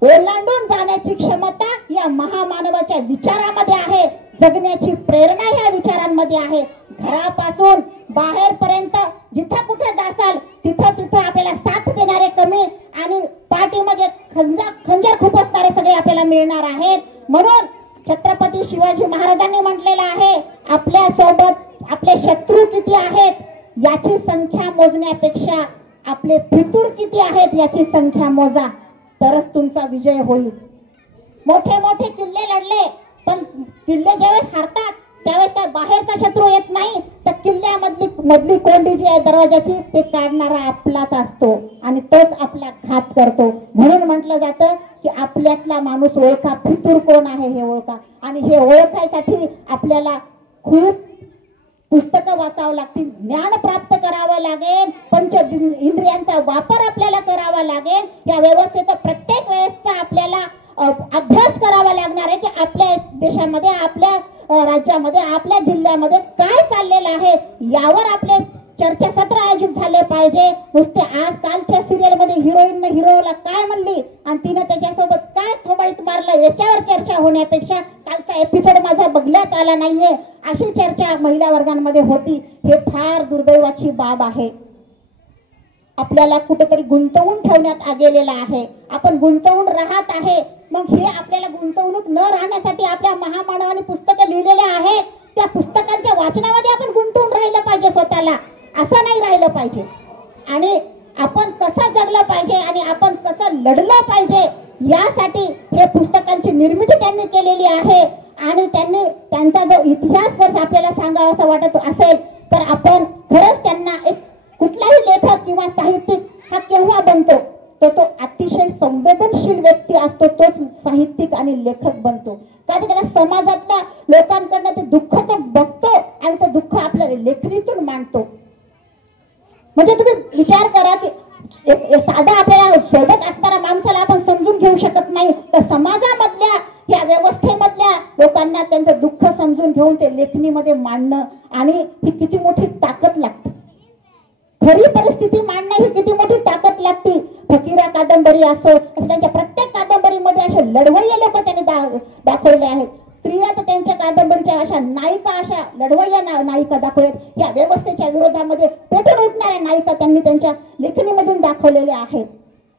ओलांडून जाण्याची क्षमता या महामानवाच्या विचारामध्ये आहे. जगण्याची प्रेरणा या विचारांमध्ये आहे. घरापासून बाहेरपर्यंत जिथं कुठे जासाल तिथं आपल्याला साथ देणारे कमी आणि पाठीमध्ये खंजर खुपसणारे सगळे आपल्याला मिळणार आहेत. म्हणून छत्रपती शिवाजी महाराजांनी म्हटलेलं आहे, आपल्या सोबत आपले शत्रू किती आहेत याची संख्या मोजण्यापेक्षा आपले फितूर किती आहेत याची संख्या मोजा, तरच तुमचा विजय होईल. मोठे मोठे किल्ले लढले, पण किल्ले ज्यावेळेस हारतात त्यावेळेस काय बाहेरचा शत्रू येत नाही, तर किल्ल्यामधली कोंडी जी आहे दरवाजाची ते काढणारा आपलाच असतो आणि तोच आपला घात करतो. म्हणून म्हटलं जातं की आपल्यातला माणूस ओळखा, फितूर कोण आहे हे ओळखा. आणि हे ओळखायसाठी आपल्याला खूप पुस्तकं वाचावं लागतील, ज्ञान प्राप्त करावं लागेल, पंच इंद्रियांचा वापर आपल्याला करावा लागेल. या व्यवस्थेचा प्रत्येक वेळेसचा आपल्याला अभ्यास करावा देशामध्ये, आपल्या राज्यामध्ये, आपल्या जिल्ह्यामध्ये काय चाललेलं आहे यावर आपले चर्चासत्र आयोजित झाले पाहिजे. नुसते आज कालच्या सिरियल मध्ये हिरोईनने हिरोला काय म्हणली आणि तिने त्याच्यासोबत काय थोबाडीत मारलं याच्यावर चर्चा होण्यापेक्षा कालचा एपिसोड माझा बघण्यात आला नाहीये अशी चर्चा महिला वर्गांमध्ये होती. हे फार दुर्दैवाची बाब आहे. आपल्याला कुठेतरी गुंतवून ठेवण्यात गेलेला आहे. आपण गुंतवून राहत आहे. मग हे आपल्याला गुंतवणूक न राहण्यासाठी आपल्या महामानवाने पुस्तकं लिहिलेले आहेत. त्या पुस्तकांच्या वाचनामध्ये आपण गुंतवून राहिलं पाहिजे स्वतःला, असं नाही राहिलं पाहिजे. आणि आपण कसं जगलं पाहिजे आणि आपण कसं लढलं पाहिजे यासाठी हे पुस्तकांची निर्मिती त्यांनी केलेली आहे. आणि त्यांनी त्यांचा जो इतिहास जर आपल्याला सांगावा असं वाटत असेल तर आपण खरंच त्यांना एक कुठलाही लेखक किंवा साहित्यिक हा केव्हा बनतो तर तो अतिशय संवेदनशील व्यक्ती असतो, तोच साहित्यिक आणि लेखक बनतो. कारण त्याला समाजातल्या लोकांकडनं ते दुःख तो बघतो आणि ते दुःख आपल्या लेखणीतून मांडतो. म्हणजे तुम्ही विचार करा की साधा आपल्याला सोबत असणाऱ्या माणसाला आपण समजून घेऊ शकत नाही, तर समाजामधल्या या व्यवस्थेमधल्या लोकांना त्यांचं दुःख समजून घेऊन ते लेखणीमध्ये मांडणं आणि ही किती मोठी ताकद लागते. खरी परिस्थिती मांडणं ही किती मोठी ताकद लागते. फकीरा कादंबरी असो, त्यांच्या प्रत्येक कादंबरीमध्ये असे लढवय्ये लोक त्यांनी दाखवले आहेत. स्त्रिया तर त्यांच्या कादंबरीच्या अशा नायिका, अशा लढवय्या नायिका दाखवल्यात. या व्यवस्थेच्या विरोधामध्ये पेटून उठणाऱ्या नायिका त्यांनी त्यांच्या लेखणीमधून दाखवलेल्या आहेत.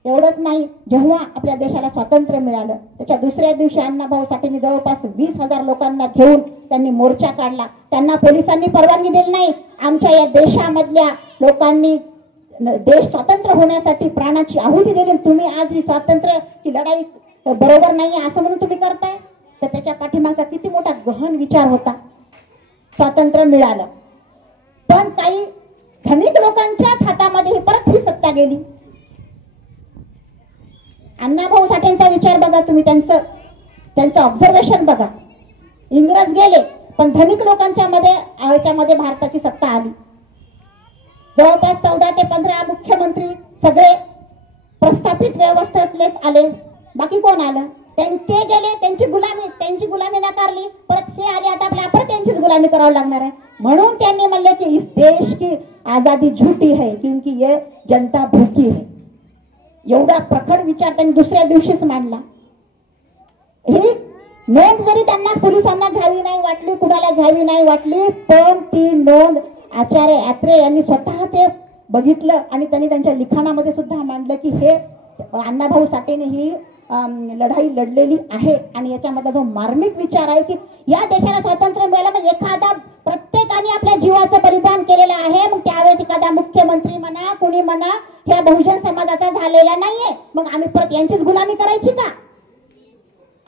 एवढंच नाही, जेव्हा आपल्या देशाला स्वातंत्र्य मिळालं त्याच्या दुसऱ्या दिवशी अण्णाभाऊ साठेंनी जवळपास 20,000 लोकांना घेऊन त्यांनी मोर्चा काढला. त्यांना पोलिसांनी परवानगी दिली नाही. आमच्या या देशामधल्या लोकांनी देश स्वतंत्र होण्यासाठी प्राणाची आहुती दिली. तुम्ही आज ही स्वातंत्र्याची लढाई बरोबर नाही असं म्हणून तुम्ही करताय, तर त्याच्या पाठीमागचा किती मोठा गहन विचार होता. स्वातंत्र्य मिळालं पण काही धनिक लोकांच्याच हातामध्ये परत ही सत्ता गेली. अण्णाभाऊ साठेंचा विचार बघा तुम्ही, त्यांचं ऑब्झर्वेशन बघा. इंग्रज गेले पण धनिक लोकांच्या मध्ये भारताची सत्ता आली. जवळपास 14 ते 15 मुख्यमंत्री सगळे प्रस्थापित व्यवस्थेतलेच आले. बाकी कोण आलं? त्यांचे गेले, त्यांची गुलामी नाकारली. परत हे आले, आता आपल्याला परत त्यांचीच गुलामी करावी लागणार आहे. म्हणून त्यांनी म्हणले की इस देश की आजादी झूठी है क्योंकि ये जनता भूकी है. एवढा प्रखर विचार त्यांनी दुसऱ्या दिवशीच मांडला. ही नोंद जरी त्यांना पोलिसांना घ्यावी नाही वाटली, कुणाला घ्यावी नाही वाटली, पण ती नोंद आचार्य ॲत्रे यांनी स्वतः ते बघितलं आणि त्यांनी त्यांच्या लिखाणामध्ये सुद्धा मांडलं की हे अण्णाभाऊ साठेने ही लढाई लढलेली आहे. आणि याच्यामध्ये जो मार्मिक विचार आहे की या देशाला स्वातंत्र्य मिळालं मग एखादा प्रत्येकाने आपल्या जीवाचं बलिदान केलेलं आहे. मग त्यावेळेस एखादा मुख्यमंत्री म्हणा, कोणी म्हणा, ह्या बहुजन समाजाचा झालेला नाहीये, मग आम्ही परत यांचीच गुलामी करायची का?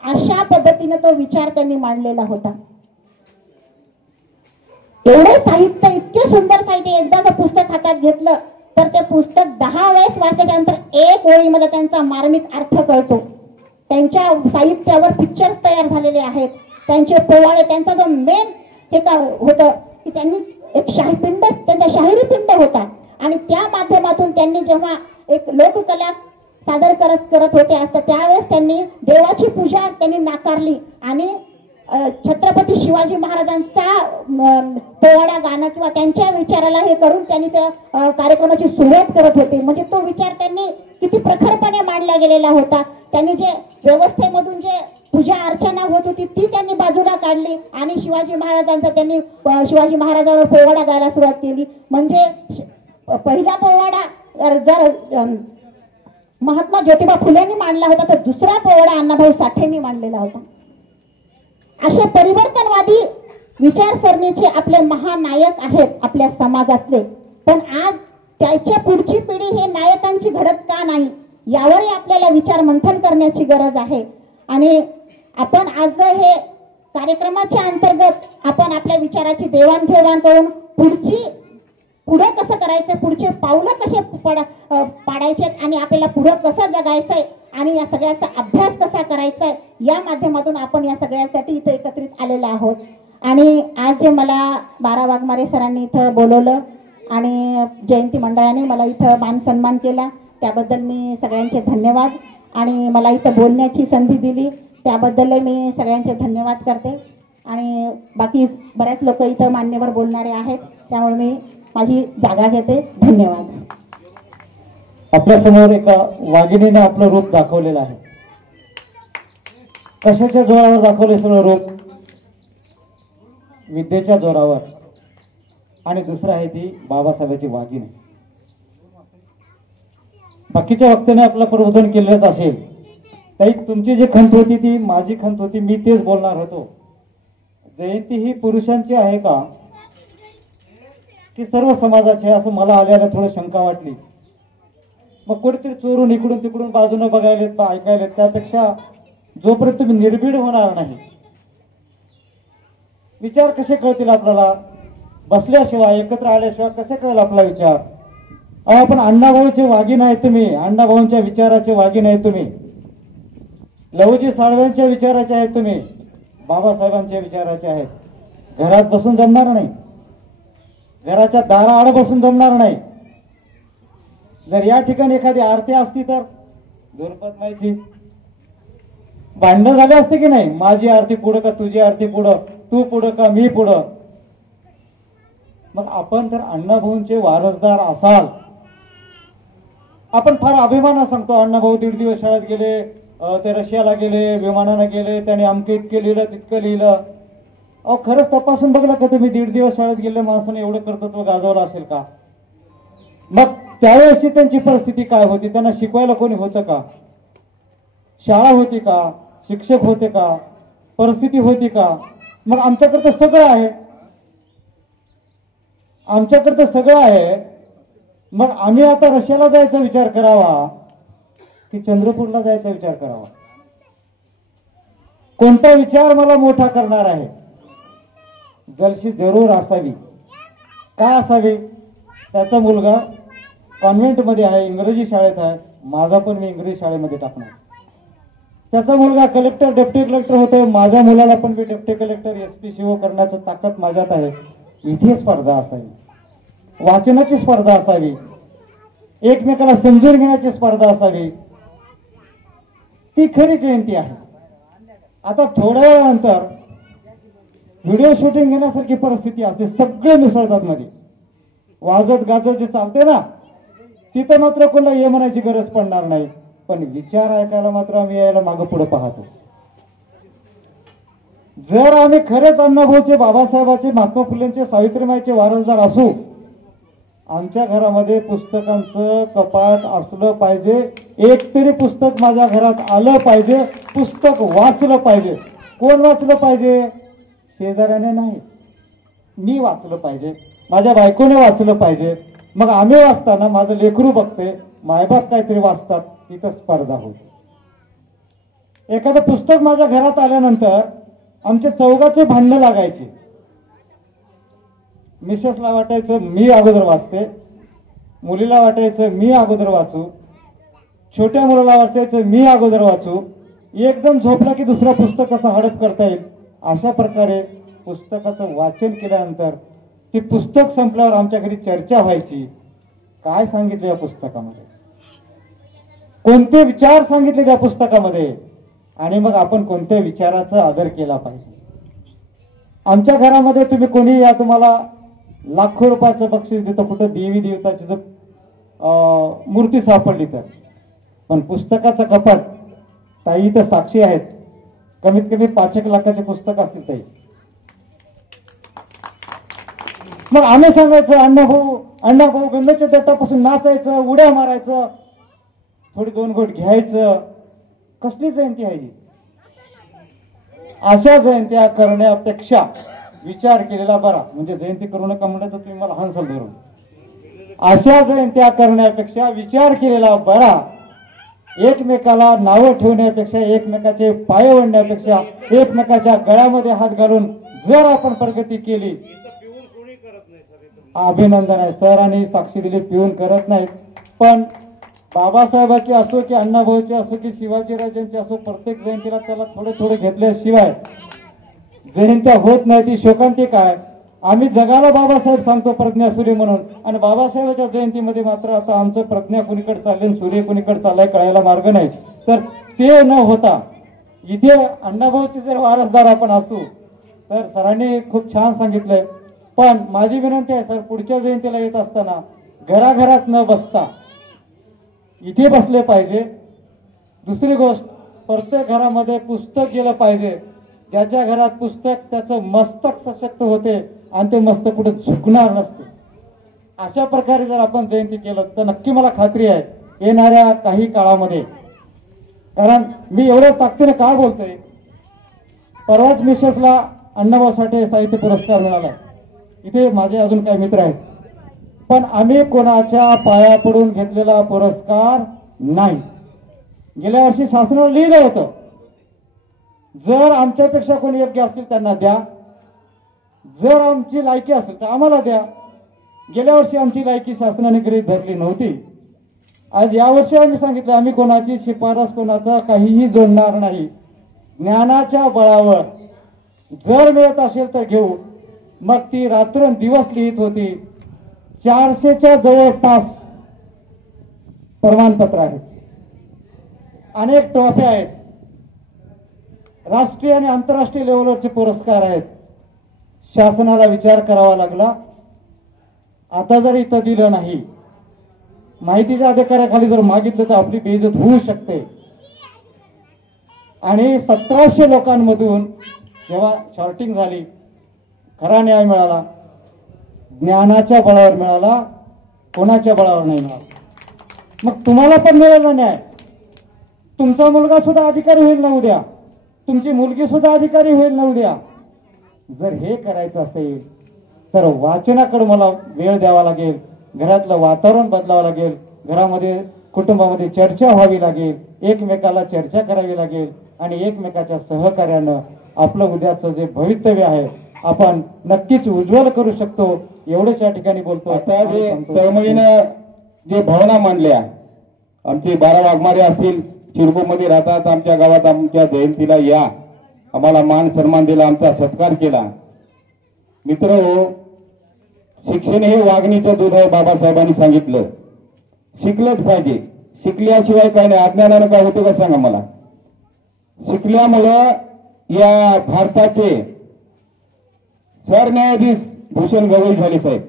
अशा पद्धतीने तो विचार त्यांनी मांडलेला होता. एवढे साहित्य, इतके सुंदर साहित्य, एकदा जर पुस्तक हातात घेतलं तर ते पुस्तक 10 वेळेस वाचल्यानंतर एक ओळीमध्ये त्यांचा मार्मिक अर्थ कळतो. त्यांच्या साहित्यावर पिक्चर्स तयार झालेले आहेत. त्यांचे पोवाडे, त्यांचा जो मेन हे होतं की त्यांनी एक शाहीपिंड, त्यांचा शाहिरी पिंड होता आणि त्या माध्यमातून त्यांनी जेव्हा एक लोककला सादर करत होते असता त्यावेळेस त्यांनी देवाची पूजा त्यांनी नाकारली आणि छत्रपती शिवाजी महाराजांचा पोवाडा गाणं किंवा त्यांच्या विचाराला हे करून त्यांनी त्या कार्यक्रमाची सुरुवात करत होते. म्हणजे तो विचार त्यांनी किती प्रखरपणे मांडला गेलेला होता. त्यांनी जे व्यवस्थेमधून जे पूजा अर्चना होत होती ती त्यांनी बाजूला काढली आणि शिवाजी महाराजांवर पोवाडा गायला सुरुवात केली. म्हणजे पहिला पोवाडा जर महात्मा ज्योतिबा फुलेंनी मांडला होता तर दुसरा पोवाडा अण्णाभाऊ साठेंनी मांडलेला होता. असे परिवर्तनवादी विचारसरणीचे आपले महानायक आहेत आपल्या समाजातले. पण आज त्याच्या पुढची पिढी हे नायकांची घडत का नाही यावरही आपल्याला विचार मंथन करण्याची गरज आहे. आणि आपण आज हे कार्यक्रमाच्या अंतर्गत आपण आपल्या विचाराची देवाणघेवाण करून पुढे कसं करायचं, पुढचे पावलं कसे पाडायचे आणि आपल्याला पुढे कसं जगायचंय आणि या सगळ्याचा अभ्यास कसा करायचा आहे या माध्यमातून आपण या सगळ्यासाठी इथे एकत्रित आलेलो आहोत. आणि आज जे मला 12 वाघमारे सरांनी इथं बोलवलं आणि जयंती मंडळाने मला इथं मान सन्मान केला त्याबद्दल मी सगळ्यांचे धन्यवाद. आणि मला इथं बोलण्याची संधी दिली त्याबद्दल मी सगळ्यांचे धन्यवाद करते आणि बाकी बऱ्याच लोक इथं मान्यवर बोलणारे आहेत, त्यामुळे मी माझी जागा घेते. धन्यवाद. आपल्या समोर एका वाघिणीने आपलं रूप दाखवलेलं आहे. कशाच्या जोरावर दाखवले सगळं रूप? विद्येच्या जोरावर. आणि दुसरं आहे ती बाबासाहेबांची वाघिणी. बाकीच्या वक्त्याने आपलं प्रबोधन केलेलंच असेल. ताई, तुमची जी खंत होती ती माझी खंत होती, मी तेच बोलणार होतो. जयंती ही पुरुषांची आहे का की सर्व समाजाची? असं मला आल्याला थोडं शंका वाटली. मग कुठेतरी चोरून इकडून तिकडून बाजूने बघायलेत ऐकायलेत, त्यापेक्षा जोपर्यंत तुम्ही निर्भीड होणार नाही, विचार कसे कळतील आपल्याला? बसल्याशिवाय एकत्र आल्याशिवाय कसे कळेल आपला विचार? आपण अण्णाभाऊचे वाघीण आहे तुम्ही, अण्णाभाऊंच्या विचाराचे वाघीण आहे तुम्ही, लहुजी साळव्यांच्या विचाराचे आहेत तुम्ही, बाबासाहेबांच्या विचाराचे आहेत. घरात बसून जमणार नाही, घराच्या दाराआड बसून जमणार नाही. जर या ठिकाणी एखादी आरती असती तर दुर्पद व्हायची, भांडण झाले असते की नाही? माझी आरती पुढं का तुझी आरती पुढं, तू पुढं का मी पुढं? मग आपण जर अण्णाभाऊंचे वारसदार असाल, आपण फार अभिमानाने सांगतो अण्णाभाऊ 1.5 दिवस शाळेत गेले, ते रशियाला गेले, विमानानं गेले, त्याने अमके इतके लिहिलं तितकं लिहिलं. अहो, खरंच तपासून बघलं का तुम्ही 1.5 दिवस शाळेत गेले माणसाने एवढं कर्तृत्व गाजवलं असेल का? मग त्यावेळेसची त्यांची परिस्थिती काय होती? त्यांना शिकवायला कोणी होतं का? शाळा होती का? शिक्षक होते का? परिस्थिती होती का? मग आमच्याकडे तर सगळं आहे, आमच्याकडे तर सगळं आहे. मग आम्ही आता रशियाला जायचा विचार करावा की चंद्रपूरला जायचा विचार करावा? कोणता विचार मला मोठा करणार आहे? जलशी जरूर असावी. काय असावी? त्याचा मुलगा कॉन्व्हेंटमध्ये आहे, इंग्रजी शाळेत आहे, माझा पण मी इंग्रजी शाळेमध्ये टाकणार. त्याचा मुलगा कलेक्टर डेप्टी कलेक्टर होतोय, माझ्या मुलाला पण मी डेप्टी कलेक्टर SP CO करण्याची ताकद माझ्यात आहे. इथे स्पर्धा असावी, वाचनाची स्पर्धा असावी, एकमेकाला समजून घेण्याची स्पर्धा असावी. ती खरी जयंती आहे. आता थोड्या वेळानंतर व्हिडिओ शूटिंग घेण्यासारखी परिस्थिती असते, सगळे मिसळतात मध्ये, वाजत गाजत जे चालते ना, तिथं मात्र कोणाला ये म्हणायची गरज पडणार नाही. पण विचार ऐकायला मात्र आम्ही यायला मागं पुढे पाहतो. जर आम्ही खरेच अण्णाभाऊचे, बाबासाहेबांचे, महात्मा फुलेंचे, सावित्रीबाईंचे वारसदार असू, आमच्या घरामध्ये पुस्तकांचं कपाट असलं पाहिजे. एक तरी पुस्तक माझ्या घरात आलं पाहिजे, पुस्तक वाचलं पाहिजे. कोण वाचलं पाहिजे? शेजाऱ्याने नाही, मी वाचलं पाहिजे, माझ्या बायकोने वाचलं पाहिजे. मग आम्ही वाचताना माझं लेकरू बघते, मायबाप काहीतरी वाचतात, तिथं स्पर्धा होते. एखादं पुस्तक माझ्या घरात आल्यानंतर आमच्या चौघाचे भांडणं लागायचे. मिसेसला वाटायचं मी अगोदर वाचते, मुलीला वाटायचं मी अगोदर वाचू, छोट्या मुलाला वाचायचं मी अगोदर वाचू. एकदम झोपला की दुसरा पुस्तक कसं हडप करता येईल, अशा प्रकारे पुस्तकाचं वाचन केल्यानंतर ती पुस्तक संपल्यावर आमच्या घरी चर्चा व्हायची. काय सांगितलं या पुस्तकामध्ये, कोणते विचार सांगितले त्या पुस्तकामध्ये, आणि मग आपण कोणत्या विचाराचा आदर केला पाहिजे. आमच्या घरामध्ये तुम्ही कोणी या, तुम्हाला लाखो रुपयाचं बक्षीस देतो, कुठं देवी देवताची जर मूर्ती सापडली तर, पण पुस्तकाचं कपाट, ताई तर साक्षी आहेत, कमीत कमी 5-1 लाखाचे पुस्तक असतील ताई. मग आम्ही सांगायचं अण्णाभाऊ अण्णाभाऊ, गंधेच्या देटापासून नाचायचं, उड्या मारायचं, थोडी 2 घोट घ्यायचं. कसली जयंती आहे ही? अशा जयंत्या करण्यापेक्षा विचार केलेला बरा. म्हणजे जयंती करू नका म्हणलं तर तुम्ही मला हंसल धरून. अशा जयंत्या करण्यापेक्षा विचार केलेला बरा. एकमेकाला नावं ठेवण्यापेक्षा, एकमेकाचे पाय ओढण्यापेक्षा, एकमेकाच्या गळ्यामध्ये हात घालून जर आपण प्रगती केली, अभिनंदन आहे. सरांनी साक्षी दिली, पिऊन करत नाहीत. पण बाबासाहेबांचे असो की अण्णाभाऊचे असो की शिवाजीराजांचे असो, प्रत्येक जयंतीला त्याला थोडे थोडे घेतल्याशिवाय जयंत्या होत नाही. ती शोकांती काय? आम्ही जगाला बाबासाहेब सांगतो प्रज्ञा सूर्य म्हणून, आणि बाबासाहेबांच्या जयंतीमध्ये मात्र आता आमचं प्रज्ञा कुणीकडे चालले, सूर्य कुणीकडे चाललाय कळायला मार्ग नाही. तर ते न होता इथे अण्णाभाऊचे जर वारसदार आपण असू तर सरांनी खूप छान सांगितलंय. पण माझी विनंती आहे सर, पुढच्या जयंतीला येत असताना घराघरात न बसता इथे बसले पाहिजे. दुसरी गोष्ट, प्रत्येक घरामध्ये पुस्तक गेलं पाहिजे. ज्याच्या घरात पुस्तक त्याचं मस्तक सशक्त होते आणि ते मस्तक कुठे झुकणार नसते. अशा प्रकारे जर आपण जयंती केलं तर नक्की मला खात्री आहे येणाऱ्या काही काळामध्ये, कारण मी एवढ्या ताकदीने का बोलतोय, परवाच मिसेसला अण्णाभाऊ साठे साहित्य पुरस्कार मिळाला. इथे माझे अजून काही मित्र आहेत, पण आम्ही कोणाच्या पाया पडून घेतलेला पुरस्कार नाही. गेल्या वर्षी शासनाने लिहिलं होतं, जर आमच्यापेक्षा कोणी योग्य असतील त्यांना द्या, जर आमची लायकी असेल तर आम्हाला द्या. गेल्या वर्षी आमची लायकी शासनाने गृहीत धरली नव्हती. आज यावर्षी आम्ही सांगितलं आम्ही कोणाची शिफारस कोणाचा काहीही जोडणार नाही. ज्ञानाच्या बळावर जर मिळत असेल तर घेऊ. मग ती रात्रंदिवस लिहित होती. 400च्या जवळपास प्रमाणपत्र आहेत, अनेक ट्रॉफ्या आहेत, राष्ट्रीय आणि आंतरराष्ट्रीय लेवलवरचे पुरस्कार आहेत. शासनाला विचार करावा लागला. आता जर इथं दिलं नाही, माहितीच्या अधिकाऱ्याखाली जर मागितलं तर आपली बेइज्जत होऊ शकते. आणि 1700 लोकांमधून जेव्हा शॉर्टिंग झाली, खरा न्याय मिळाला. ज्ञानाच्या बळावर मिळाला, कोणाच्या बळावर नाही मिळाला. मग तुम्हाला पण मिळाला न्याय. तुमचा मुलगा सुद्धा अधिकारी होईल ना उद्या, तुमची मुलगी सुद्धा अधिकारी होईल ना उद्या. जर हे करायचं असेल तर वाचनाकडे मला वेळ द्यावा लागेल, घरातलं वातावरण बदलावं लागेल, घरामध्ये कुटुंबामध्ये चर्चा व्हावी लागेल, एकमेकाला चर्चा करावी लागेल आणि एकमेकाच्या सहकार्यानं आपलं उद्याचं जे भवितव्य आहे आपण नक्कीच उज्ज्वल करू शकतो. एवढंच या ठिकाणी बोलतो. आता जे तळमळीनं जे भावना मांडल्या, आमचे 12 वाघमारे असतील, शिरपूरमध्ये राहतात, आमच्या गावात आमच्या जयंतीला या, आम्हाला मान सन्मान दिला, आमचा सत्कार केला. मित्र, शिक्षण हे वाघणीचं दूध आहे, बाबासाहेबांनी सांगितलं. शिकलंच पाहिजे. शिकल्याशिवाय काय नाही, अज्ञानानं काय होतं का सांगा मला. शिकल्यामुळं या भारताचे सरन्यायाधीश भूषण गवई झाले साहेब,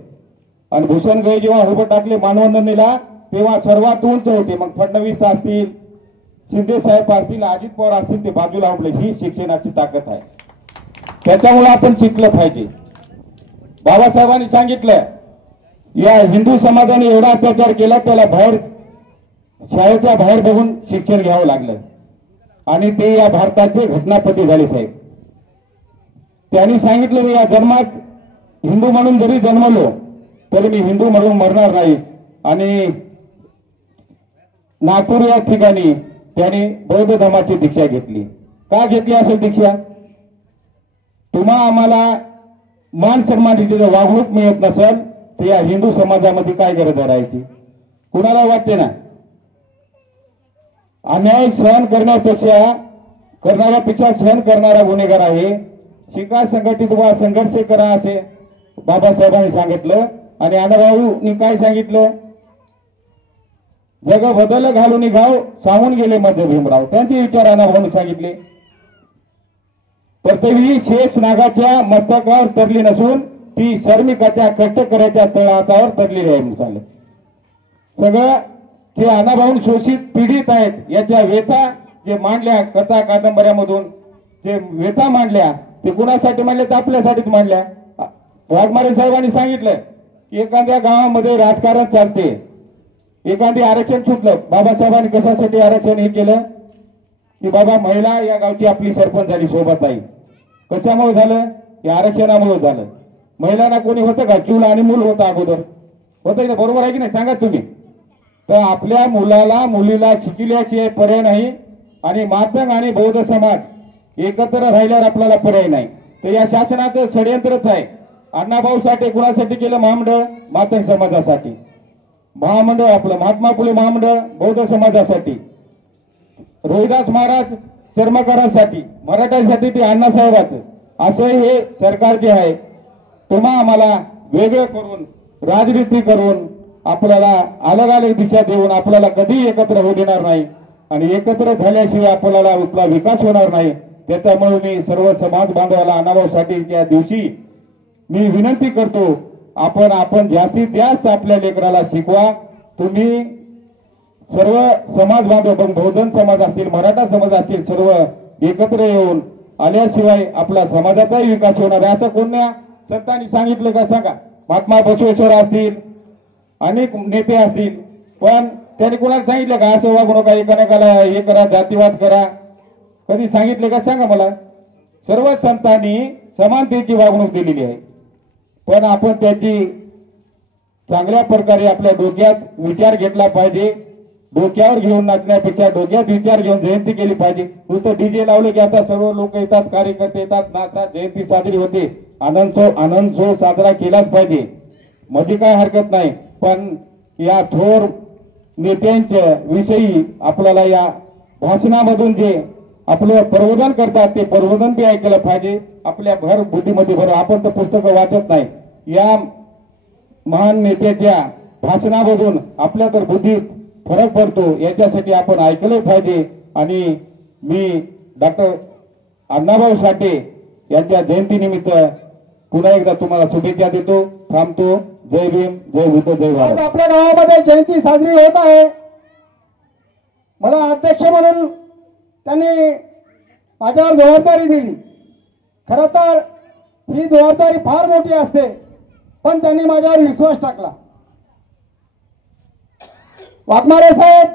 आणि भूषण गवई जेव्हा उभं टाकले मानवंदनेला तेव्हा सर्वात उंच होते. मग फडणवीस असतील, शिंदे साहेब असतील, अजित पवार असतील, ते बाजूला उभले. ही शिक्षणाची ताकद आहे. त्याच्यामुळे आपण शिकलं पाहिजे. बाबासाहेबांनी सांगितलं, या हिंदू समाजाने एवढा अत्याचार केला, त्याला बाहेर शाळेच्या बाहेर बघून शिक्षण घ्यावं लागलं, आणि ते या भारताचे घटनापती झाले साहेब. त्यांनी सांगितलं, मी या जन्मात हिंदू म्हणून जरी जन्मलो तरी मी हिंदू म्हणून मरणार नाही. आणि नागपूर या ठिकाणी त्यांनी बौद्ध धर्माची दीक्षा घेतली. का घेतली असेल दीक्षा? तुम्हा आम्हाला मान सन्मान दिलेलं वागणूक मिळत नसेल तर या हिंदू समाजामध्ये काय गरज राहायची? कुणाला वाटते ना? अन्याय सहन करणाऱ्यापेक्षा सहन करणारा गुन्हेगार आहे. शिका, संघटित व्हा, संघर्ष करा असे बाबासाहेबांनी सांगितलं. आणि अण्णाभाऊंनी काय सांगितलं? जग बदल घालून गाव सांगून गेले मध्य भीमराव. त्यांचे विचार अण्णाभाऊंनी सांगितले. पृथ्वी शेष नागाच्या मस्तकावर तरली नसून ती श्रमिकाच्या कष्टकऱ्याच्या तळहातावर तरलेली आहे म्हणाले. सगळं ते अण्णाभाऊ शोषित पीडित आहेत याच्या व्यथा जे मांडल्या कथा कादंबऱ्यामधून, जे व्यथा मांडल्या ते कुणासाठी मांडल्या? तर आपल्यासाठीच मांडल्या. वाघमारे साहेबांनी सांगितलं की एखाद्या गावामध्ये राजकारण चालते, एखादी आरक्षण सुटलं. बाबासाहेबांनी कशासाठी आरक्षण हे केलं की बाबा महिला या गावची आपली सरपंच झाली, सोबत आहे. कशामुळे झालं? या आरक्षणामुळे झालं. महिलांना कोणी होतं का? चूल आणि मूल होतं अगोदर, होतं ना? बरोबर आहे की नाही? सांगा तुम्ही. तर आपल्या मुलाला मुलीला शिकल्याशिवाय पर्याय नाही. आणि मातंग आणि बौद्ध समाज एकत्र राहिल्यावर आपल्याला पर्याय नाही. तर या शासनाचं षडयंत्रच आहे. अण्णाभाऊ साठे कुणासाठी केलं? महामंडळ मातंग समाजासाठी, महामंडळ आपलं महात्मा फुले महामंडळ बौद्ध समाजासाठी, रोहिदास महाराज चर्मकारांसाठी, मराठ्यांसाठी ते अण्णासाहेबांचं. असं हे सरकार जे आहे तुम्हा आम्हाला वेगळं करून, राजनीती करून, आपल्याला अलग अलग दिशा देऊन आपल्याला कधी एकत्र होऊ देणार नाही. आणि एकत्र झाल्याशिवाय आपल्याला आपला विकास होणार नाही. त्याच्यामुळे मी सर्व समाज बांधवाला अण्णाभाऊ साठेंच्या दिवशी मी विनंती करतो, आपण जास्तीत जास्त आपल्या लेकराला शिकवा. तुम्ही सर्व समाज बांधव, बहुजन समाज असतील, मराठा समाज असतील, सर्व एकत्र येऊन आल्याशिवाय आपला समाजाचाही विकास होणार आहे. असं कोणत्या संतांनी सांगितलं का सांगा? महात्मा बसवेश्वर असतील, अनेक नेते असतील, पण त्यांनी कोणाला सांगितलं का असं वागू नका, एकामेकाला हे करा, जातीवाद करा? कधी सांगितले का सांगा मला? सर्व संतांनी समानतेची वागणूक दिलेली आहे, पण आपण त्याची चांगल्या प्रकारे आपल्या डोक्यात विचार घेतला पाहिजे. डोक्यावर घेऊन नाचण्यापेक्षा डोक्यात विचार घेऊन जयंती केली पाहिजे. नुसतं डीजे लावले की आता सर्व लोक येतात, कार्यकर्ते येतात, नाचतात, जयंती साजरी होते. आनंद सो साजरा केलाच पाहिजे, मध्ये काय हरकत नाही. पण या थोर नेत्यांच्या विषयी आपल्याला या भाषणामधून जे आपलं प्रबोधन करतात ते प्रबोधन बी ऐकायला पाहिजे. आपल्या भर बुद्धीमध्ये भर, आपण तर पुस्तकं वाचत नाही, या महान नेत्याच्या भाषणामधून आपल्या तर बुद्धीत फरक पडतो. याच्यासाठी आपण ऐकलं पाहिजे. आणि मी डॉक्टर अण्णाभाऊ साठे यांच्या जयंतीनिमित्त पुन्हा एकदा तुम्हाला शुभेच्छा देतो. थांबतो. जय भीम, जय बुद्ध, जय भारत. आपल्या गावामध्ये जयंती साजरी होत आहे. मला अध्यक्ष म्हणून त्यांनी माझ्यावर जबाबदारी दिली. खरं तर ही जबाबदारी फार मोठी असते, पण त्यांनी माझ्यावर विश्वास टाकला. वाघमारे साहेब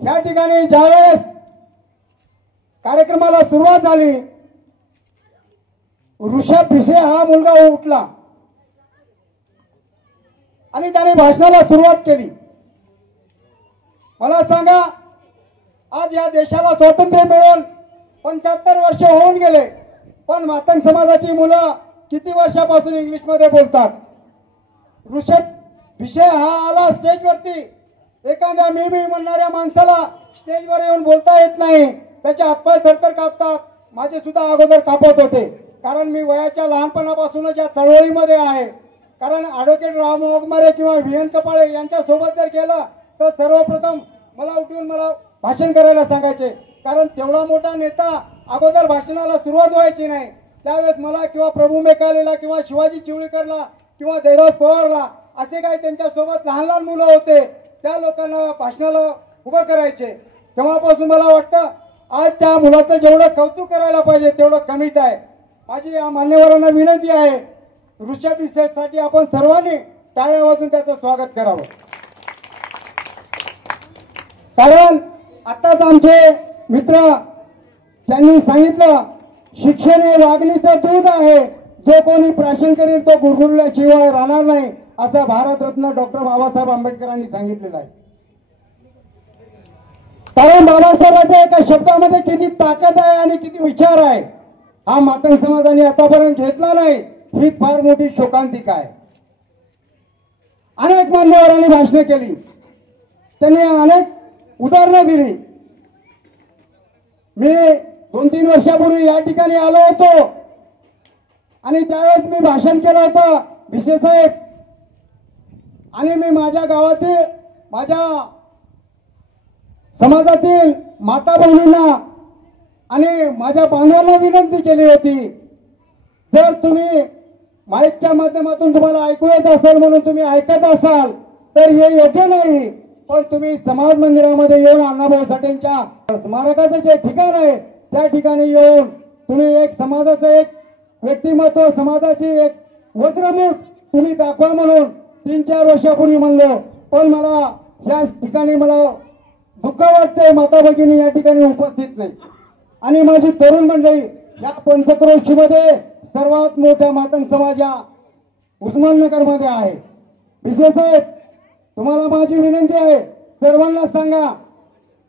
या ठिकाणी ज्यावेळेस कार्यक्रमाला सुरुवात झाली, ऋषभ भिसे हा मुलगा उठला आणि त्याने भाषणाला सुरुवात केली. मला सांगा, आज या देशाला स्वातंत्र्य मिळून 75 वर्ष होऊन गेले, पण मातंग समाजाची मुलं किती वर्षापासून इंग्लिश मध्ये बोलतात? ऋषभ भिसे हा आला स्टेजवरती, एखाद्या मी म्हणणाऱ्या माणसाला स्टेजवर येऊन बोलता येत नाही, त्याचे हातपाय थरथर कापतात. माझे सुद्धा अगोदर कापत होते, कारण मी वयाच्या लहानपणापासूनच या चळवळीमध्ये आहे. कारण ॲडव्होकेट राम वाघमारे किंवा व्ही.एन. कपाळे यांच्या सोबत जर केलं तर सर्वप्रथम मला उठून मला भाषण करायला सांगायचे, कारण तेवढा मोठा नेता अगोदर भाषणाला सुरुवात व्हायची नाही. त्यावेळेस मला किंवा प्रभू मेकालेला किंवा शिवाजी चिवळीकरला किंवा देवराज पवारला असे काही त्यांच्यासोबत लहान लहान मुलं होते, त्या लोकांना भाषणाला उभं करायचे. तेव्हापासून मला वाटतं आज त्या मुलाचं जेवढं कौतुक करायला पाहिजे तेवढं कमीच आहे. माझी या मान्यवरांना विनंती आहे, ऋषभ भिसेसाठी आपण सर्वांनी टाळ्या वाजून त्याचं स्वागत करावं. कारण आताच आमचे मित्र त्यांनी सांगितलं, शिक्षण हे वाघणीचं दूध आहे, जो कोणी प्राशन करेल तो गुरगुरल्याशिवाय राहणार नाही, असं भारतरत्न डॉक्टर बाबासाहेब आंबेडकरांनी सांगितलेलं आहे. कारण बाबासाहेबांच्या एका शब्दामध्ये किती ताकद आहे आणि किती विचार आहे, हा मातंग समाजाने आतापर्यंत घेतला नाही. ही फार मोठी शोकांतिका आहे. अनेक मान्यवरांनी भाषणे केली, त्यांनी अनेक उदाहरणं दिली. मी 2-3 वर्षापूर्वी या ठिकाणी आलो होतो आणि त्यावेळेस मी भाषण केलं होतं भिसे साहेब, आणि मी माझ्या गावातील माझ्या समाजातील माता बहिणींना आणि माझ्या बांधवांना विनंती केली होती, जर तुम्ही माईकच्या माध्यमातून तुम्हाला ऐकू येत असेल म्हणून तुम्ही ऐकत असाल तर हे योग्य नाही, पण तुम्ही समाज मंदिरामध्ये येऊन अण्णाभाऊ साठेंच्या स्मारकाचं जे ठिकाण आहे त्या ठिकाणी येऊन तुम्ही एक समाजाचं एक व्यक्तिमत्व, समाजाची एक वज्रमुठ तुम्ही दाखवा म्हणून 3-4 वर्षापूर्वी म्हणलो. पण मला या ठिकाणी मला दुःख वाटते, माता भगिनी या ठिकाणी उपस्थित नाही. आणि माझी तरुण मंडळी या पंचक्रोशीमध्ये सर्वात मोठा मातंग समाज या उस्माननगर मध्ये आहे. भिसे साहेब, तुम्हाला माझी विनंती आहे, सर्वांना सांगा,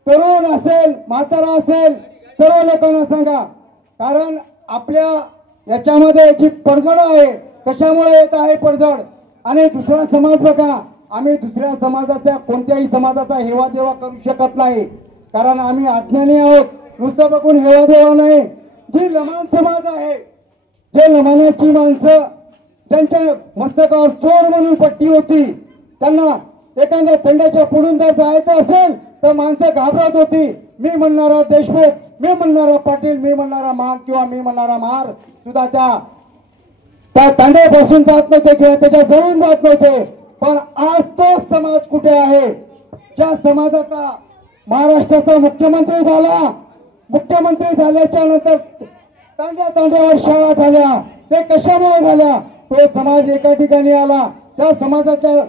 तरुण असेल म्हातारा असेल सर्व लोकांना सांगा, कारण आपल्या याच्यामध्ये जी पडझड आहे, कशामुळे येत आहे पडझड? आणि दुसरा समाज बघा, आम्ही दुसऱ्या समाजाच्या कोणत्याही समाजाचा हेवा देवा करू शकत नाही, कारण आम्ही अज्ञानी आहोत. नुसतं बघून हेवा देवा नाही. जी लमाण समाज आहे, जे लमाणाची माणसं ज्यांच्या मस्तकावर चोर म्हणून पट्टी होती, त्यांना एखाद्या थंड्याच्या पुढून जर जायचं असेल तर माणसं घाबरत होती. मी म्हणणारा देशमुख, मी म्हणणारा पाटील, मी म्हणणारा मान किंवा मी म्हणणारा मार सुद्धा त्या तांडे बसून जात नव्हते किंवा त्याच्या जवळून जात नव्हते. पण आज तो समाज कुठे आहे? ज्या समाजाचा महाराष्ट्राचा मुख्यमंत्री झाला, मुख्यमंत्री झाल्याच्या नंतर तांड्यावर शाळा झाल्या, ते कशामुळे झाल्या? तो समाज एका ठिकाणी आला. त्या समाजाच्या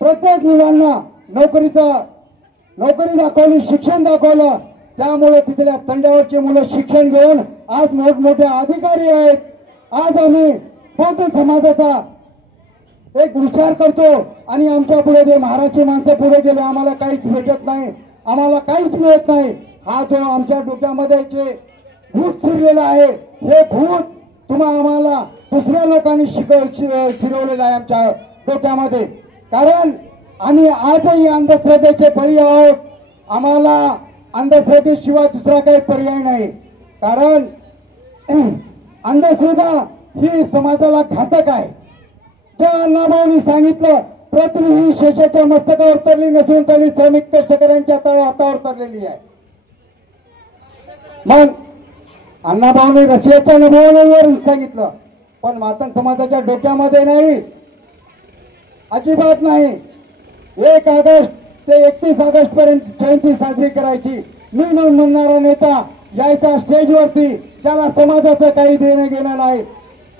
प्रत्येक मुलांना नोकरी दाखवली, शिक्षण दाखवलं. त्यामुळे तिथल्या तंड्यावरची मुलं शिक्षण घेऊन आज मोठमोठे अधिकारी आहेत. आज आम्ही बौद्ध समाजाचा एक विचार करतो आणि आमच्या पुढे जे महाराष्ट्री माणसं पुढे गेले, आम्हाला काहीच भेटत नाही, आम्हाला काहीच मिळत नाही. हा जो आमच्या डोक्यामध्ये जे भूत शिरलेलं आहे, हे भूत आम्हाला दुसऱ्या लोकांनी शिरवलेलं आहे आमच्या डोक्यामध्ये. कारण आम्ही आजही अंधश्रद्धेचे बळी आहोत. आम्हाला अंधश्रद्धेशिवाय दुसरा काही पर्याय नाही. कारण अंधश्रद्धा ही समाजाला घातक आहे. ज्या अण्णाभाऊंनी सांगितलं, पृथ्वी ही शेषाच्या मस्तकावर तरली नसून तरी श्रमिक कष्टकऱ्यांच्या हातावर तरलेली आहे. मग अण्णाभाऊंनी रशियाच्या अनुभवावर सांगितलं, पण मातंग समाजाच्या डोक्यामध्ये नाही, अजिबात नाही. 1 ऑगस्ट ते 31 ऑगस्ट पर्यंत जयंती साजरी करायची. मी म्हणणारा नेता यायचा स्टेजवरती, ज्याला समाजाचं काही देणं घेणं नाही.